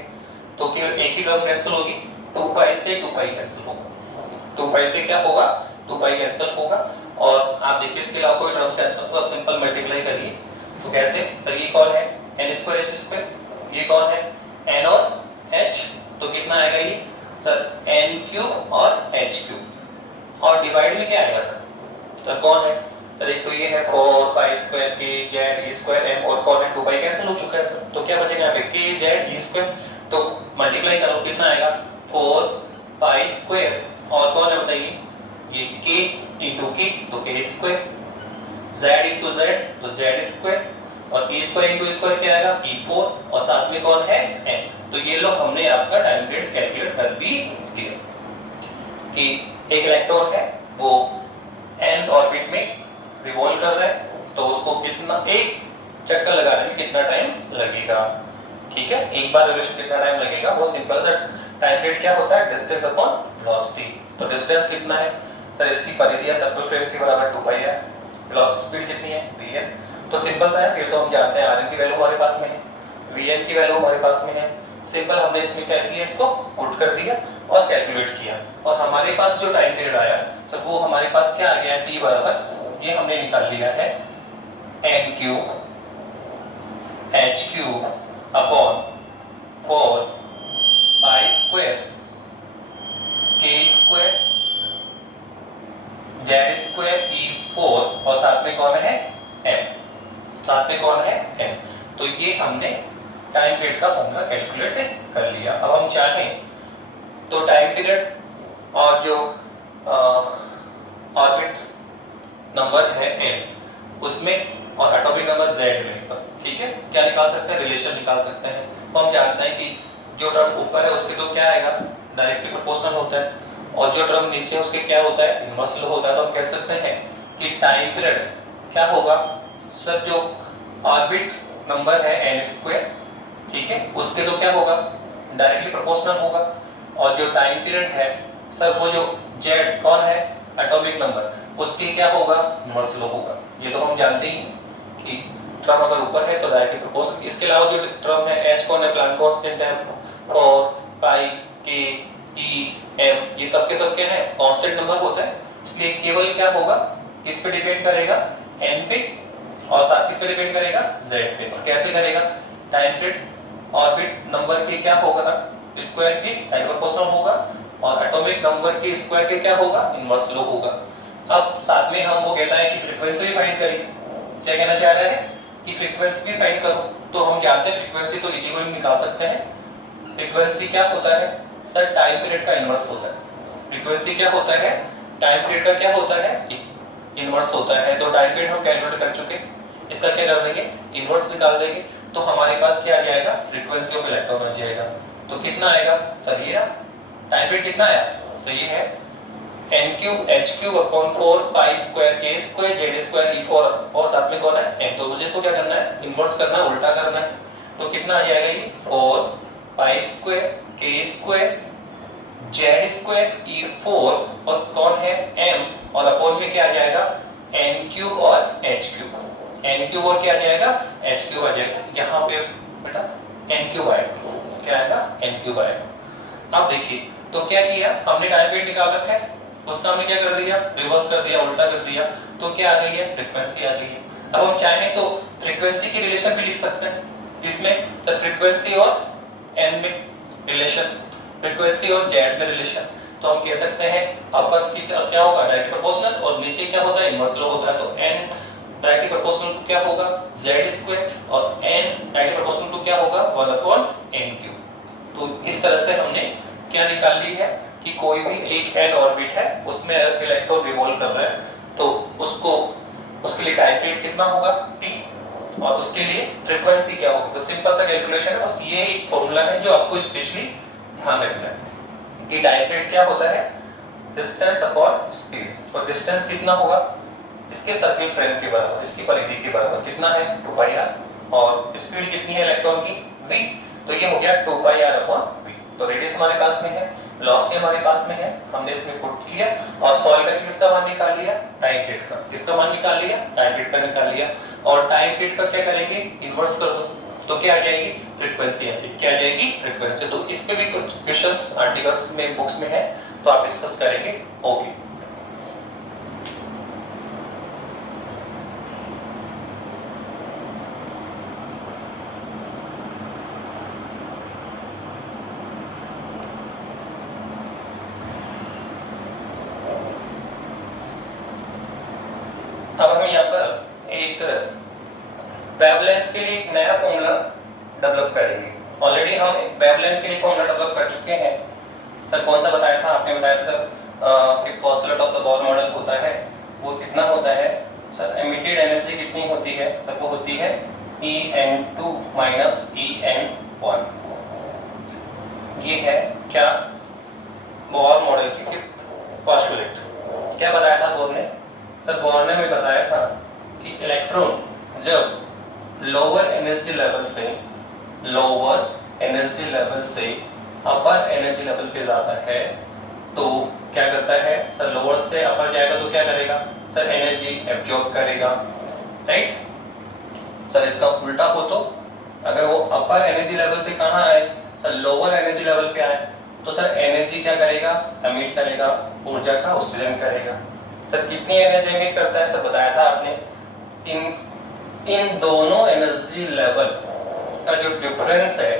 तो केवल एक ही टर्म कैंसिल होगी, 2 पाई से 2 पाई कैंसिल होगा, 2 पाई से क्या होगा, 2 पाई कैंसिल होगा। और आप देखिए इसके अलावा कोई टर्म कैंसिल, तो आप सिंपल मल्टीप्लाई करिए। तो कैसे सर, ये कौन है n स्क्वायर h स्क्वायर, ये कौन है n और h, तो कितना आएगा ये सर n क्यूब और h क्यूब, और डिवाइड में क्या आएगा सर कौन है सर, एक तो ये है 4 pi square k z e square m, और कौन है 2 पाई कैंसिल हो चुका है सर, तो क्या बचेगा यहाँ पे k z e स्क्वायर। तो मल्टीप्लाई करो कितना आएगा 4 पाई स्क्वायर, और कौन है बताइए ये k इंटू k, तो k square. z into Z तो जेड स्क्वायर, और ई स्क्वायर इंटू स्क्वायर क्या आएगा e4, और साथ में कौन है n। तो ये लो हमने आपका टाइम पीरियड कैलकुलेट कर भी दिया कि एक इलेक्ट्रॉन है वो nth ऑर्बिट में रिवॉल्व कर रहा है, तो उसको कितना एक चक्कर लगाने में कितना टाइम लगेगा। ठीक है, एक बार रिवॉल्यूशन कितना टाइम लगेगा, वो सिंपल सा टाइम पीरियड क्या होता है डिस्टेंस अपॉन वेलोसिटी। तो डिस्टेंस कितना है सर, इसकी परिधि सर्कुलर फ्रेम के बराबर 2 पाई है, वेलोसिटी स्पीड कितनी है vn। तो सिंपल सा है, फिर तो हम जानते हैं rn की वैल्यू हमारे पास में है, vn की वैल्यू हमारे पास में है। सिंपल हमने इसमें क्या किया, इसको पुट कर दिया और कैलकुलेट किया, और हमारे पास जो टाइम पीरियड आया तो वो हमारे पास क्या आ गया t बराबर, ये हमने निकाल लिया है n cube h cube upon 4 pi square k square Z square e4, और साथ में कौन है m, साथ में कौन है m। तो ये हमने टाइम पीरियड का फॉर्मूला कैलकुलेट कर लिया। अब हम चाहें तो टाइम पीरियड और जो ऑर्बिट नंबर है n उसमें और एटॉमिक नंबर z में, ठीक है, क्या निकाल सकते हैं, रिलेशन निकाल सकते हैं। तो हम जानते हैं कि जो टर्म ऊपर है उसके तो क्या आएगा डायरेक्टली प्रोपोर्शनल होता है, और जो टर्म नीचे है उसके क्या होता है इनवर्सली होता है। तो हम कह सकते हैं कि टाइम पीरियड क्या होगा सर, जो ऑर्बिट नंबर है n स्क्वायर, ठीक है, उसके तो क्या होगा डायरेक्टली प्रोपोर्शनल होगा, और जो टाइम पीरियड है सर वो जो z कौन है एटॉमिक नंबर, उसके क्या होगा इनवर्सली होगा। ये तो हम जानते ही कि टर्म अगर ऊपर है तो डायरेक्टली प्रोपोर्शनल। इसके अलावा जो टर्म है h कौन है प्लैंक कांस्टेंट है, और पाई k e m ये सब के सब क्या है कांस्टेंट नंबर होता है, इसलिए केवल क्या होगा किस पे डिपेंड करेगा n पे, और साथ किस पे डिपेंड करेगा z पे। और कैसे करेगा, टाइम पीरियड ऑर्बिट नंबर के क्या होगा स्क्वायर के डायरेक्ट प्रोपोर्शनल होगा, और एटॉमिक नंबर के स्क्वायर के क्या होगा इनवर्स लो होगा। अब साथ में हम वो कहता है कि फ्रीक्वेंसी भी फाइंड करिए, क्या कहना चाह रहा है कि फ्रीक्वेंसी भी फाइंड करो। तो हम जानते हैं फ्रीक्वेंसी तो इजी गोइंग निकाल सकते हैं। फ्रीक्वेंसी क्या होता है सर, टाइम पीरियड का इनवर्स होता है। फ्रीक्वेंसी क्या होता है, टाइम पीरियड का क्या होता है इनवर्स होता है। तो टाइम पीरियड हम कैलकुलेट कर चुके, इसका क्या कर देंगे इनवर्स निकाल देंगे, तो हमारे पास क्या आ जाएगा फ्रीक्वेंसी ऑफ इलेक्ट्रॉन आ जाएगा। तो कितना आएगा सर, ये टाइम पीरियड कितना आया, तो ये है n cube h cube upon 4 pi square k square z square e4, और साथ में कौन है m। तो मुझे इसको क्या करना है इन्वर्स करना है, उल्टा करना है। तो कितना आ जाएगा ये 4 pi square k square z square e4, और कौन है m, और अपॉन में क्या आ जाएगा n क्यूब और h क्यूब, n क्यूब और क्या आ जाएगा h क्यूब आ जाएगा। यहाँ पे बेटा n क्यूब आएगा, क्या आएगा n क्यूब आएगा। अब देखिए तो क्या किया हमने टाइम पीरियड निकाल रखा है, उसका हमने क्या कर दिया रिवर्स कर दिया, उल्टा कर दिया, तो क्या आ गई है फ्रीक्वेंसी आ गई है। अब हम चाहें तो फ्रीक्वेंसी की रिलेशन भी लिख सकते हैं, जिसमें तो फ्रीक्वेंसी और n में रिलेशन, फ्रीक्वेंसी और z में रिलेशन। तो हम कह सकते हैं अपर की क्या होगा डायरेक्ट प्रोपोर्शनल, और नीचे क्या होता है इनवर्स होता है। तो n डायरेक्टली प्रोपोर्शनल टू क्या होगा z स्क्वायर, और n डायरेक्टली प्रोपोर्शनल टू क्या होगा 1/n3। तो इस तरह से हमने क्या निकाल ली है कि कोई भी एक n ऑर्बिट है उसमें इलेक्ट्रॉन रिवॉल्व कर रहा है, तो उसको उसके लिए टाइम पीरियड कितना होगा t, और उसके लिए फ्रीक्वेंसी क्या होगी। तो सिंपल सा कैलकुलेशन है, बस ये एक फॉर्मूला है जो आपको स्पेशली ध्यान रखना है कि टाइम पीरियड क्या होता है डिस्टेंस अपॉन स्पीड। और डिस्टेंस कितना होगा इसके सर्किल फ्रेम के बराबर, इसकी परिधि के बराबर कितना है 2πr, और स्पीड कितनी है इलेक्ट्रॉन की v, तो ये हो गया 2πr/v। तो रेडियस हमारे पास में है, वेलोसिटी हमारे पास में है, हमने इसमें पुट किया, और सॉल्व करके किसका मान निकाल लिया टाइम पीरियड का, किसका मान निकाल लिया टाइम पीरियड का निकाल लिया। और टाइम पीरियड का क्या करेंगे इन्वर्स कर दो, तो क्या आ जाएगी फ्रीक्वेंसी आ जाएगी, क्या आ जाएगी फ्रीक्वेंसी। तो इस पे भी कुछ क्वेश्चंस आर्टिकल्स में बुक्स में है, तो आप डिस्कस करेंगे। ओके अब हम यहाँ पर एक वेवलेंथ के लिए एक नया फॉर्मूला डेवलप करेंगे। ऑलरेडी हम वेवलेंथ के लिए फॉर्मूला डेवलप कर चुके हैं। सर कौन सा बताया था, आपने बताया था कि postulate of the Bohr model होता है वो कितना होता है सर एमिटेड एनर्जी कितनी होती है सर? वो होती है En2 माइनस En1। ये है क्या? बोर मॉडल की फिफ्थ पोस्टुलेट। क्या बताया था बोर ने? सर बोर ने हमें बताया था कि इलेक्ट्रॉन जब लोअर एनर्जी लेवल से अपर एनर्जी लेवल पे जाता है तो क्या करता है सर? लोअर से अपर जाएगा तो क्या करेगा सर? एनर्जी एब्जॉर्ब करेगा, राइट सर। इसका उल्टा हो तो अगर वो अपर एनर्जी लेवल से कहां आए सर? लोअर एनर्जी लेवल पे आए तो सर एनर्जी क्या करेगा? एमिट करेगा, ऊर्जा का उत्सर्जन करेगा। सर कितनी एनर्जी एमिट करता है सर? बताया था आपने। इन दोनों एनर्जी लेवल का जो डिफरेंस है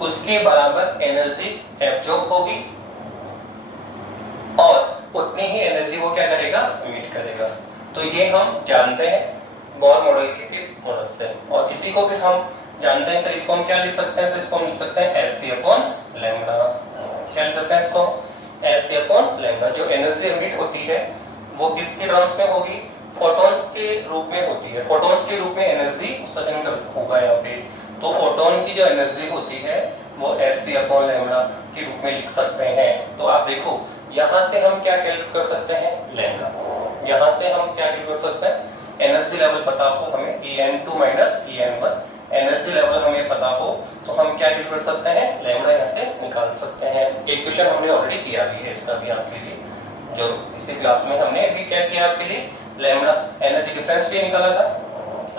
उसके बराबर एनर्जी एब्जॉर्ब होगी और उतनी ही एनर्जी वो क्या करेगा? एमिट करेगा। तो ये हम जानते हैं बोर मॉडल के फिफ्थ मॉडल से। और इसी को फिर हम जानते हैं सर, इसको हम क्या लिख सकते हैं सर? इसको हम लिख सकते हैं Sc/λ। क्या लिख सकते हैं इसको? Sc/λ। जो एनर्जी एमिट होती है वो किसके टर्म्स में होगी? फोटॉन्स के रूप में होती है। फोटॉन्स के रूप में एनर्जी उत्सर्जन होगा यहाँ पे। तो फोटॉन की जो एनर्जी होती है वो Sc/λ के रूप में लिख सकते हैं। तो आप देखो यहाँ से हम क्या कैलकुलेट कर सकते हैं? लैम्डा। यहाँ से हम क्या कैलकुलेट कर सकते हैं? एनर्जी लेवल पता हो हमें En2 minus En1, energy level हमें पता हो तो हम क्या कैलकुलेट कर सकते हैं? लैम्डा यहाँ से निकाल सकते हैं। एक क्वेश्चन हमने ऑलरेडी किया भी है, इसका भी आपके लिए जो इसी क्लास में हमने अभी क्या किया आपके लिए? लैम्डा एनर्जी डिफरेंस भी निकाला था।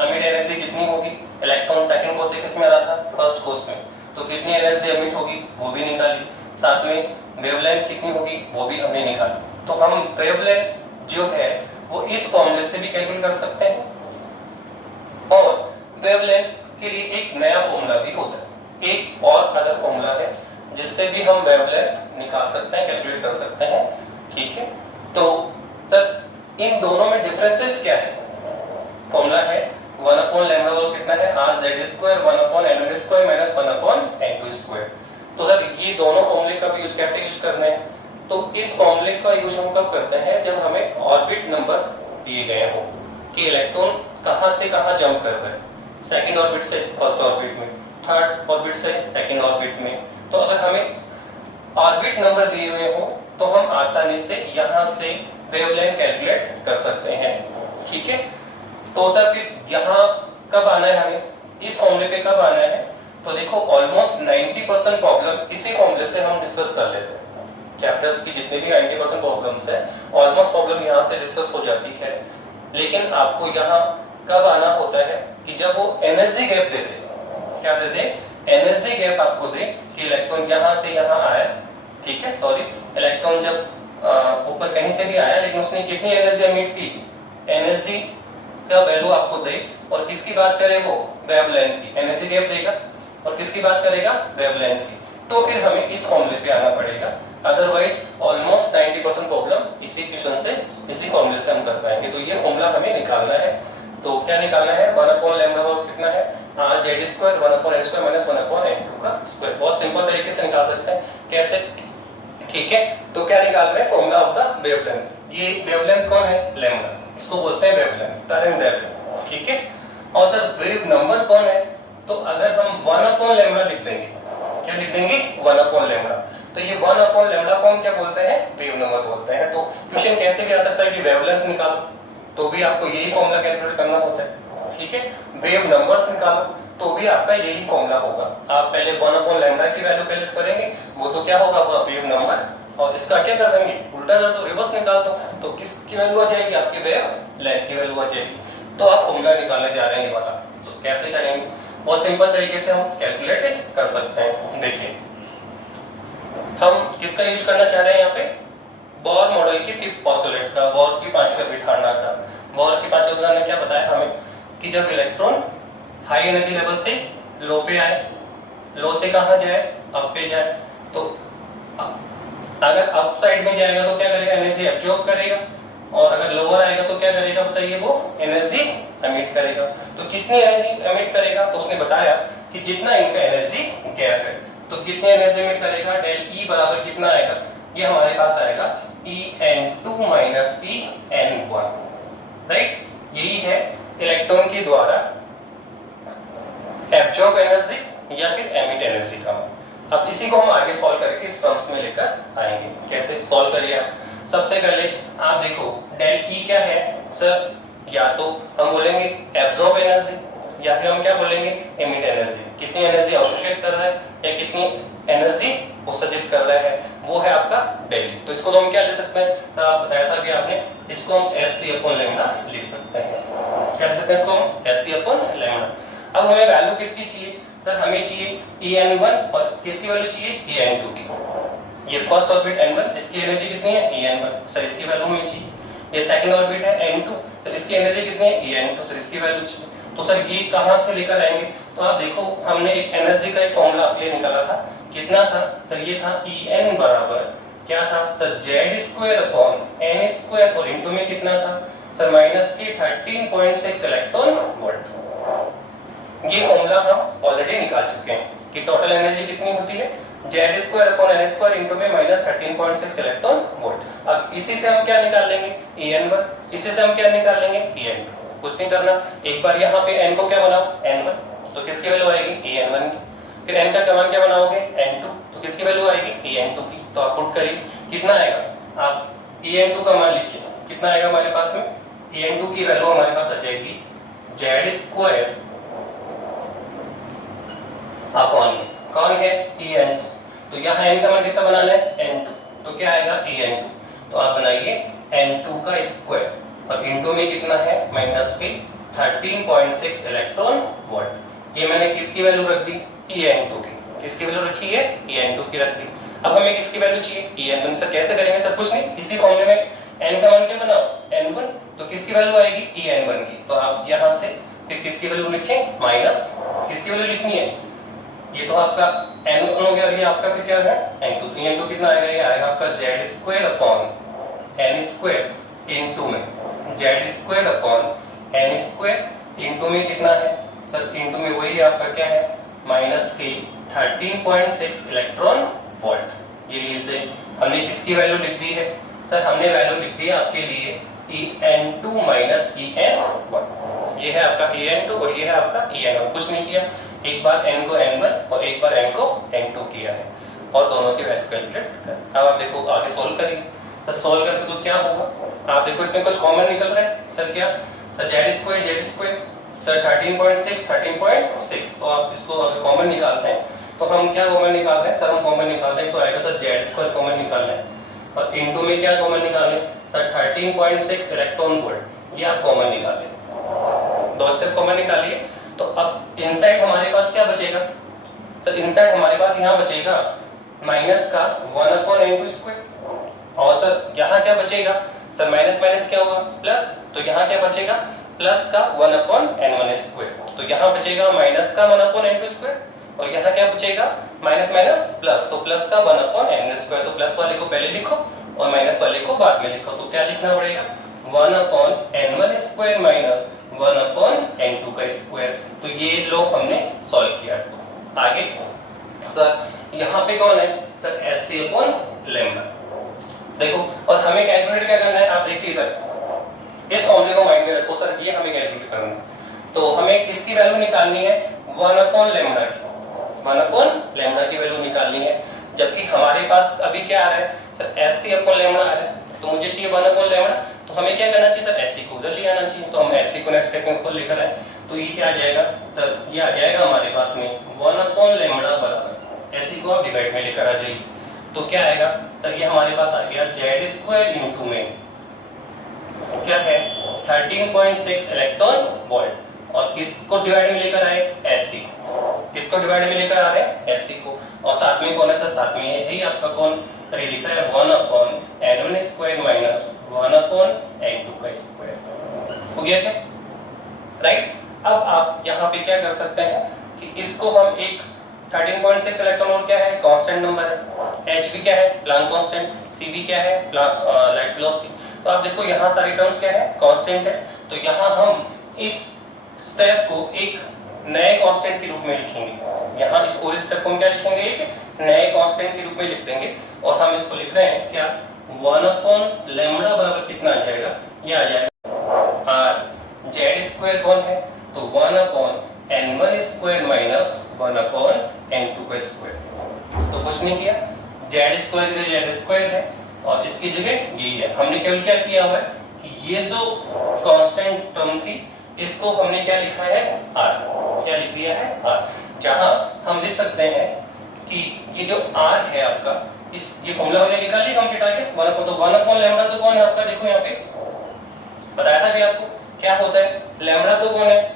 एमिट एनर्जी कितनी होगी? इलेक्ट्रॉन सेकंड कोर्स से किस में आ रहा था? फर्स्ट कोर्स में। तो कितनी एनर्जी एमिट होगी वो भी निकाली। साथ में वेवलेंथ कितनी होगी वो भी हमने निकाली। तो हम वेवलेंथ जो है वो इस फॉर्मूले से भी कैलकुलेट कर सकते हैं और वेवलेंथ के लिए एक नया फॉर्मूला भी होता है। एक और अलग फॉर्मूला है जिससे भी हम वेवलेंथ निकाल सकते हैं, कैलकुलेट कर सकते हैं, ठीक है। तो सर इन दोनों में डिफरेंसेस क्या है? फॉर्मूला है 1/λ और कितना है? Rz² 1/nm² minus 1/n2²। तो सर ये दोनों फॉर्मूले का भी यूज कैसे यूज करना है? तो इस फॉर्मूले का यूज हम कब करते हैं? जब हमें ऑर्बिट नंबर दिए गए हो कि इलेक्ट्रॉन कहां से कहां जंप कर रहे हैं, सेकंड ऑर्बिट से फर्स्ट ऑर्बिट में, थर्ड ऑर्बिट से सेकंड ऑर्बिट में। तो अगर हमें ऑर्बिट नंबर दिए हुए हो तो हम आसानी से यहां से वेवलेंथ कैलकुलेट कर सकते हैं, ठीक है। तो सर फिर यहाँ कब आना है हमें? इस फॉर्मूले पे कब आना है? तो देखो ऑलमोस्ट 90% प्रॉब्लम इसी फॉर्मूले से हम डिस्कस कर लेते हैं। चैप्टर्स की जितने भी 90% प्रॉब्लम्स है ऑलमोस्ट प्रॉब्लम यहाँ से डिस्कस हो जाती है। लेकिन आपको यहाँ कब आना होता है कि जब वो एनर्जी गैप दे दे। क्या दे दे? एनर्जी गैप आपको दे कि इलेक्ट्रॉन यहाँ से यहाँ आया, ठीक है, सॉरी इलेक्ट्रॉन जब ऊपर कहीं से भी आया लेकिन उसने कितनी एनर्जी एमिट की, एनर्जी का वैल्यू आपको दे और किसकी बात करें वो? वेवलेंथ की। एनर्जी गैप देगा और किसकी बात करेगा? वेवलेंथ की। तो फिर हमें इस फॉर्मूले पे आना पड़ेगा, अदरवाइज ऑलमोस्ट 90% प्रॉब्लम इसी क्वेश्चन से, इसी फॉर्मूले से हम कर पाएंगे। तो ये फॉर्मूला हमें निकालना है। तो क्या निकालना है? 1/λ और कितना है? Rz² 1/n² माइनस 1/n2 का स्क्वायर। बहुत सिंपल तरीके से निकाल सकते हैं। कैसे? ठीक है, तो क्या निकाल रहे हैं? Formula of the wavelength. ये वेवलेंथ कौन है? लैम्डा, इसको बोलते हैं वेवलेंथ, टर्म वेवलेंथ, ठीक है। और सर वेव नंबर कौन है? तो अगर हम 1/λ लिख देंगे, क्या लिख देंगे? 1/λ। तो ये 1/λ को हम क्या बोलते हैं? वेव नंबर बोलते हैं। तो क्वेश्चन कैसे भी आ सकता है कि वेवलेंथ निकालो, तो भी आपको यही फॉर्मूला कैलकुलेट करना होता है, ठीक है। वेव नंबर्स निकालो तो भी आपका यही फॉर्मूला होगा। आप पहले 1/λ की वैल्यू कैलकुलेट करेंगे, वो तो क्या होगा? वो वेव नंबर, और इसका क्या कर देंगे? उल्टा कर दो, रिवर्स निकाल दो, तो किसकी वैल्यू आ जाएगी? आपकी वेव लेंथ की वैल्यू आ जाएगी। तो आप फॉर्मूला निकालने जा रहे हैं ये वाला, तो कैसे करेंगे? बहुत सिंपल तरीके से हम कैलकुलेट कर सकते हैं। देखिए हम किसका यूज करना चाह रहे हैं यहाँ पे? बोर मॉडल की फिफ्थ पोस्टुलेट का, बोर की पांचवी अभिधारणा का। बोर की पांचवी अभिधारणा ने क्या बताया हमें कि जब इलेक्ट्रॉन हाई एनर्जी लेवल से लो पे आए, लो से कहां जाए? अप पे जाए। तो अगर अप साइड में जाएगा तो क्या करेगा? एनर्जी एब्जॉर्ब करेगा, और अगर लोअर आएगा तो क्या करेगा बताइए? वो एनर्जी एमिट करेगा। तो कितनी एनर्जी एमिट करेगा? तो उसने बताया कि जितना इनका एनर्जी गैप है, तो कितनी एनर्जी एमिट करेगा? डेल ई बराबर कितना आएगा? ये हमारे पास आएगा En2 माइनस En1। राइट। यही है इलेक्ट्रॉन के द्वारा एब्जॉर्ब एनर्जी या फिर एमिट एनर्जी का। अब इसी को हम आगे सॉल्व करके इस टर्म्स में लेकर आएंगे। कैसे सॉल्व करिए आप? सबसे पहले आप देखो डेल ई क्या है सर, या तो हम बोलेंगे एब्जॉर्ब एनर्जी या फिर हम क्या बोलेंगे एमिट एनर्जी। कितनी एनर्जी अवशोषित कर रहा है या कितनी एनर्जी उत्सर्जित कर रहा है, वो है आपका डेल। तो इसको तो हम क्या ले सकते हैं, तो आप बताया था कि आपने, इसको हम SC/λ लिख सकते हैं। क्या लिख सकते हैं इसको हम? SC/λ। अब हमें वैल्यू किसकी चाहिए सर? हमें चाहिए En1 और किसकी वैल्यू चाहिए? En2 की। ये फर्स्ट ऑर्बिट N1, इसकी एनर्जी कितनी है? En1 सर, इसकी वैल्यू हमें चाहिए। ये सेकंड ऑर्बिट है N2 सर, इसकी एनर्जी कितनी है? En2 सर, इसकी वैल्यू चाहिए। तो सर ये कहां से लेकर आएंगे? तो आप देखो हमने एक एनर्जी का एक फॉर्मूला अपने निकाला था, कितना था सर? ये था En बराबर क्या था सर? Z²/n² और इनटू में कितना था सर? -13.6 electron volt. ये फॉर्मूला हम ऑलरेडी निकाल चुके हैं कि टोटल एनर्जी कितनी होती है, Z²/n² इनटू में -13.6 इलेक्ट्रॉन वोल्ट। अब इसी से हम क्या निकाल लेंगे? En1। इसी से हम क्या निकाल लेंगे? En2। कुछ नहीं करना, एक बार यहाँ पे n को क्या बनाओ? n1, तो किसकी वैल्यू आएगी? En1 की। फिर n का क्रमांक क्या बनाओगे? n2, तो किसकी वैल्यू आएगी? En2 की। तो आप पुट करिए, कितना आएगा? आप En2 का मान लिखिए, कितना आएगा हमारे पास में? En2 की वैल्यू हमारे पास आ जाएगी Z² अपॉन कौन है? En2। तो यहाँ n का मान कितना बनाना है? n2, तो क्या आएगा? En2। तो आप बनाइए n2 का स्क्वायर और इनटू में कितना है? -13.6 इलेक्ट्रॉन वोल्ट। ये मैंने किसकी वैल्यू रख दी? En2 की। किसकी वैल्यू रखी है? En2 की रख दी। अब हमें किसकी वैल्यू चाहिए? En1 sir. कैसे करेंगे सर? कुछ नहीं, इसी फॉर्मूले में n का मान क्या बनाओ? n1, तो किसकी वैल्यू आएगी? En1 की। तो आप यहाँ से फिर किसकी वैल्यू लिखें? माइनस किसकी वैल्यू लिखनी है? ये तो आपका n1 हो गया और ये आपका फिर क्या है? n2। तो n2 कितना आएगा? ये आएगा आपका Z²/n² इनटू में Z²/n² इनटू में कितना है सर? इनटू में वही आपका क्या है? -13.6 इलेक्ट्रॉन वोल्ट। ये लीजिए हमने किसकी वैल्यू लिख दी है सर? हमने वैल्यू लिख दी है आपके लिए En2 En1। ये है आपका En2 और ये है आपका En1। कुछ नहीं किया, एक बार n को n1 और एक बार n को n2 किया है और दोनों की वैल्यू कैलकुलेट कर। अब आप देखो आगे सॉल्व करिए। तो सॉल्व करते तो क्या होगा? आप देखो इसमें कुछ कॉमन निकल रहा है सर। क्या सर? Z² sir 13.6। तो आप इसको अगर कॉमन निकालते हैं तो हम क्या कॉमन निकाल रहे हैं सर? हम कॉमन निकाल रहे हैं तो आएगा सर Z² कॉमन निकाल रहे हैं और इनटू में क्या कॉमन निकाल रहे हैं सर? 13.6 electron volt. ये आप कॉमन निकाल लें, दो स्टेप कॉमन निकालिए। तो अब इनसाइड हमारे पास क्या बचेगा सर? इनसाइड हमारे पास यहाँ बचेगा माइनस का 1/n²। और सर यहाँ क्या बचेगा सर? माइनस माइनस क्या होगा? प्लस। तो यहाँ क्या बचेगा? प्लस का 1/n1²। तो यहाँ बचेगा माइनस का 1/n2 और यहाँ क्या बचेगा? Minus minus plus. तो प्लस का 1/n²। तो प्लस वाले को पहले लिखो और माइनस वाले को बाद में लिखो। तो क्या लिखना पड़ेगा? 1/n1² minus 1/n2²। तो ये लो हमने सॉल्व किया। तो आगे सर यहाँ पे कौन है सर? SC/λ। देखो और हमें कैलकुलेट क्या करना है? आप देखिए इधर इस फॉर्मूले को माइंड में रखो सर, ये हमें कैलकुलेट करना है। तो हमें किसकी वैल्यू निकालनी है? 1/λ की। 1/λ की वैल्यू निकालनी है, जबकि हमारे पास अभी क्या आ रहा है सर? SC/λ आ रहा है। तो मुझे चाहिए 1/λ। तो हमें क्या करना चाहिए सर? SC को उधर ले आना चाहिए। तो हम SC को नेक्स्ट स्टेप में ऊपर लेकर आए तो ये क्या आ जाएगा सर? ये आ जाएगा हमारे पास में 1/λ बराबर SC को आप डिवाइड में लेकर आ जाइए। तो क्या आएगा सर? ये हमारे पास आ गया Z² इनटू में क्या है? 13.6 इलेक्ट्रॉन वोल्ट। और किसको डिवाइड में लेकर आए? SC। किसको डिवाइड में लेकर आ रहे हैं? SC को। और साथ में कौन है सर? साथ में यही आपका कौन सर? ये दिख रहा है 1/n1² माइनस 1/n2²। हो गया क्या? राइट। अब आप यहाँ पे क्या कर सकते हैं कि इसको हम एक 13.6 इलेक्ट्रॉन वोल्ट क्या है? कांस्टेंट नंबर है। h भी क्या है? Planck constant. c भी क्या है? Light velocity. तो आप देखो यहाँ सारी टर्म्स क्या है? कांस्टेंट है। तो यहाँ हम इस स्टेप को एक नए कांस्टेंट के रूप में लिखेंगे। यहाँ इस पूरे स्टेप को हम क्या लिखेंगे? एक नए कांस्टेंट के रूप में लिख देंगे और हम इसको लिख रहे हैं क्या? 1/λ बराबर कितना आ जाएगा? ये आ जाएगा जेड स्क्वायर कौन है, तो 1/n1 स्क्वायर माइनस 1/n2 का स्क्वायर। तो कुछ नहीं किया, जेड स्क्वायर की जगह जेड स्क्वायर है और इसकी जगह ये है। हमने केवल क्या किया हुआ है कि ये जो कांस्टेंट टर्म थी इसको हमने क्या लिखा है, आर, क्या लिख दिया है, आर। जहां हम लिख सकते हैं कि ये जो आर है आपका, इस ये फॉर्मूला हमने निकाल लिया कंप्लीट आ गया। 1/λ तो कौन है आपका, देखो यहाँ पे बताया था भी आपको क्या होता है, लैम्बडा तो कौन है,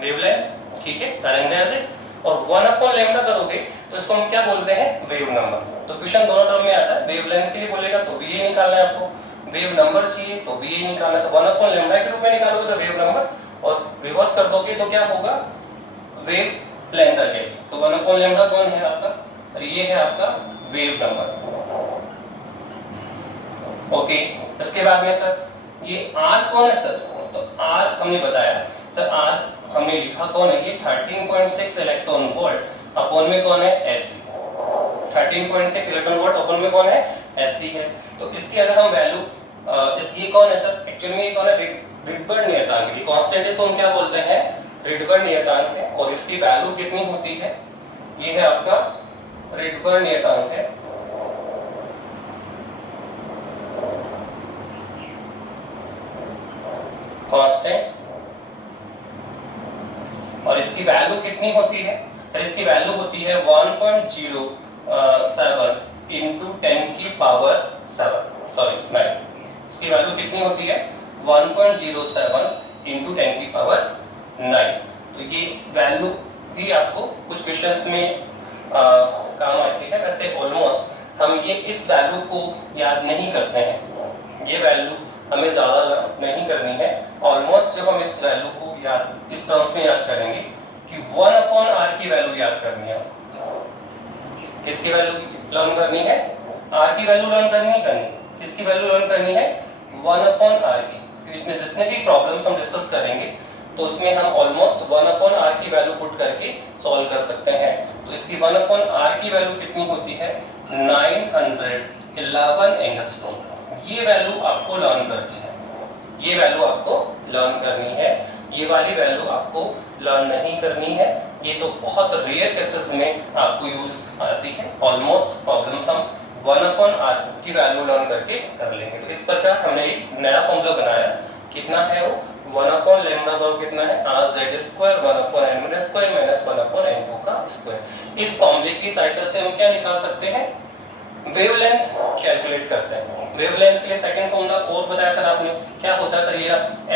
वेवलेंथ, ठीक है, तरंगदैर्ध्य। और 1/λ करोगे तो इसको हम क्या बोलते हैं, वेव नंबर। तो क्वेश्चन दोनों टर्म में आता है, वेवलेंथ के लिए बोलेगा तो भी ये निकालना है आपको, वेव नंबर चाहिए तो भी ये निकालना है। तो 1/λ के रूप में निकालोगे तो वेव नंबर, और रिवर्स कर दोगे तो क्या होगा, वेव लेंथ आ जाएगी। तो 1/λ कौन है आपका, और ये है आपका वेव नंबर। ओके, इसके बाद में सर ये आर कौन है सर, तो आर हमने बताया सर, आर हमने लिखा कौन है, ये 13.6 इलेक्ट्रॉन वोल्ट अपॉन में कौन है, एससी। 13.6 इलेक्ट्रॉन वोल्ट अपॉन में कौन है, एससी है। तो इसकी अगर हम वैल्यू ये कौन है सर, एक्चुअली में ये कौन है, रिडबर्ग नियतांक। ये कांस्टेंट इसको हम क्या बोलते हैं, रिडबर्ग नियतांक है। और इसकी वैल्यू कितनी होती है, ये है आपका रिडबर्ग नियतांक है। कांस्टेंट, और इसकी वैल्यू कितनी होती है सर, इसकी वैल्यू होती है 1.07 into 10 की पावर 7, सॉरी 9। इसकी वैल्यू कितनी होती है, 1.07 into 10 की पावर 9। तो ये वैल्यू भी आपको कुछ क्वेश्चंस में काम आती है। वैसे ऑलमोस्ट हम ये इस वैल्यू को याद नहीं करते हैं, ये वैल्यू हमें ज्यादा नहीं करनी है। ऑलमोस्ट जब हम इस वैल्यू को याद इस टर्म्स में याद करेंगे कि 1/r की वैल्यू याद करनी है, किसकी वैल्यू लर्न करनी है, r की वैल्यू लर्न करनी है, किसकी वैल्यू लर्न करनी है, 1/r की। तो इसमें जितने भी प्रॉब्लम्स हम डिस्कस करेंगे तो उसमें हम ऑलमोस्ट 1/r की वैल्यू पुट करके सॉल्व कर सकते हैं। तो इसकी 1/r की वैल्यू कितनी होती है, 911 एंगस्ट्रॉम। ये वैल्यू आपको लर्न करनी है, ये वैल्यू आपको लर्न करनी है, ये वाली वैल्यू आपको लर्न नहीं करनी है। ये तो बहुत रेयर केसेस में आपको यूज आती है। ऑलमोस्ट प्रॉब्लम्स हम 1/r की वैल्यू लर्न करके कर लेंगे। तो इस प्रकार हमने एक नया फॉर्मूला बनाया, कितना है वो, 1/λ कितना है, rz square 1/n1 square minus 1/n2 का स्क्वायर। इस फॉर्मूले की सहायता से हम क्या निकाल सकते हैं, वेवलेंथ कैलकुलेट करते हैं। वेवलेंथ के लिए सेकंड फॉर्मूला और बताया सर आपने, क्या होता है सर, ये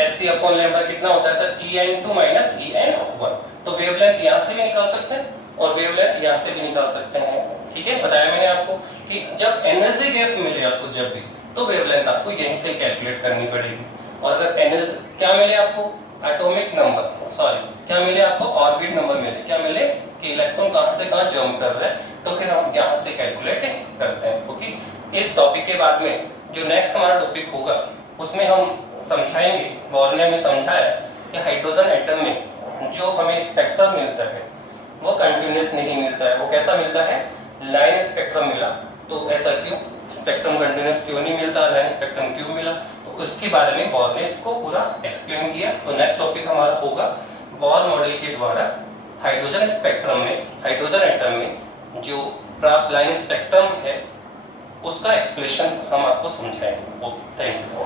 SC/λ कितना होता है सर, En2 माइनस En1। तो वेवलेंथ यहां से भी निकाल सकते हैं और वेवलेंथ यहां से भी निकाल सकते हैं। ठीक है, बताया मैंने आपको कि जब एनर्जी गैप मिले आपको जब भी, तो वेवलेंथ आपको यहीं से कैलकुलेट करनी पड़ेगी। और अगर एनर्जी क्या मिले आपको, एटॉमिक नंबर, सॉरी क्या मिले आपको, ऑर्बिट नंबर मिले, क्या मिले कि इलेक्ट्रॉन कहां से कहां जंप कर रहा है, तो फिर हम यहां से कैलकुलेट करते हैं। ओके, इस टॉपिक के बाद में जो नेक्स्ट हमारा टॉपिक होगा उसमें हम समझाएंगे, बोर्ड ने हमें समझाया कि हाइड्रोजन एटम में जो हमें स्पेक्ट्रम मिलता है वो कंटीन्यूअस नहीं मिलता है, वो कैसा मिलता है, लाइन स्पेक्ट्रम मिला। तो ऐसा क्यों, स्पेक्ट्रम कंटीन्यूअस क्यों नहीं मिलता, लाइन स्पेक्ट्रम क्यों मिला, तो उसके बारे में बोर ने इसको पूरा एक्सप्लेन किया। तो नेक्स्ट टॉपिक हमारा होगा बोर मॉडल के द्वारा हाइड्रोजन स्पेक्ट्रम में, हाइड्रोजन एटम में जो प्राप्त लाइन स्पेक्ट्रम है उसका एक्सप्लेनेशन हम आपको समझाएंगे। Okay, thank you.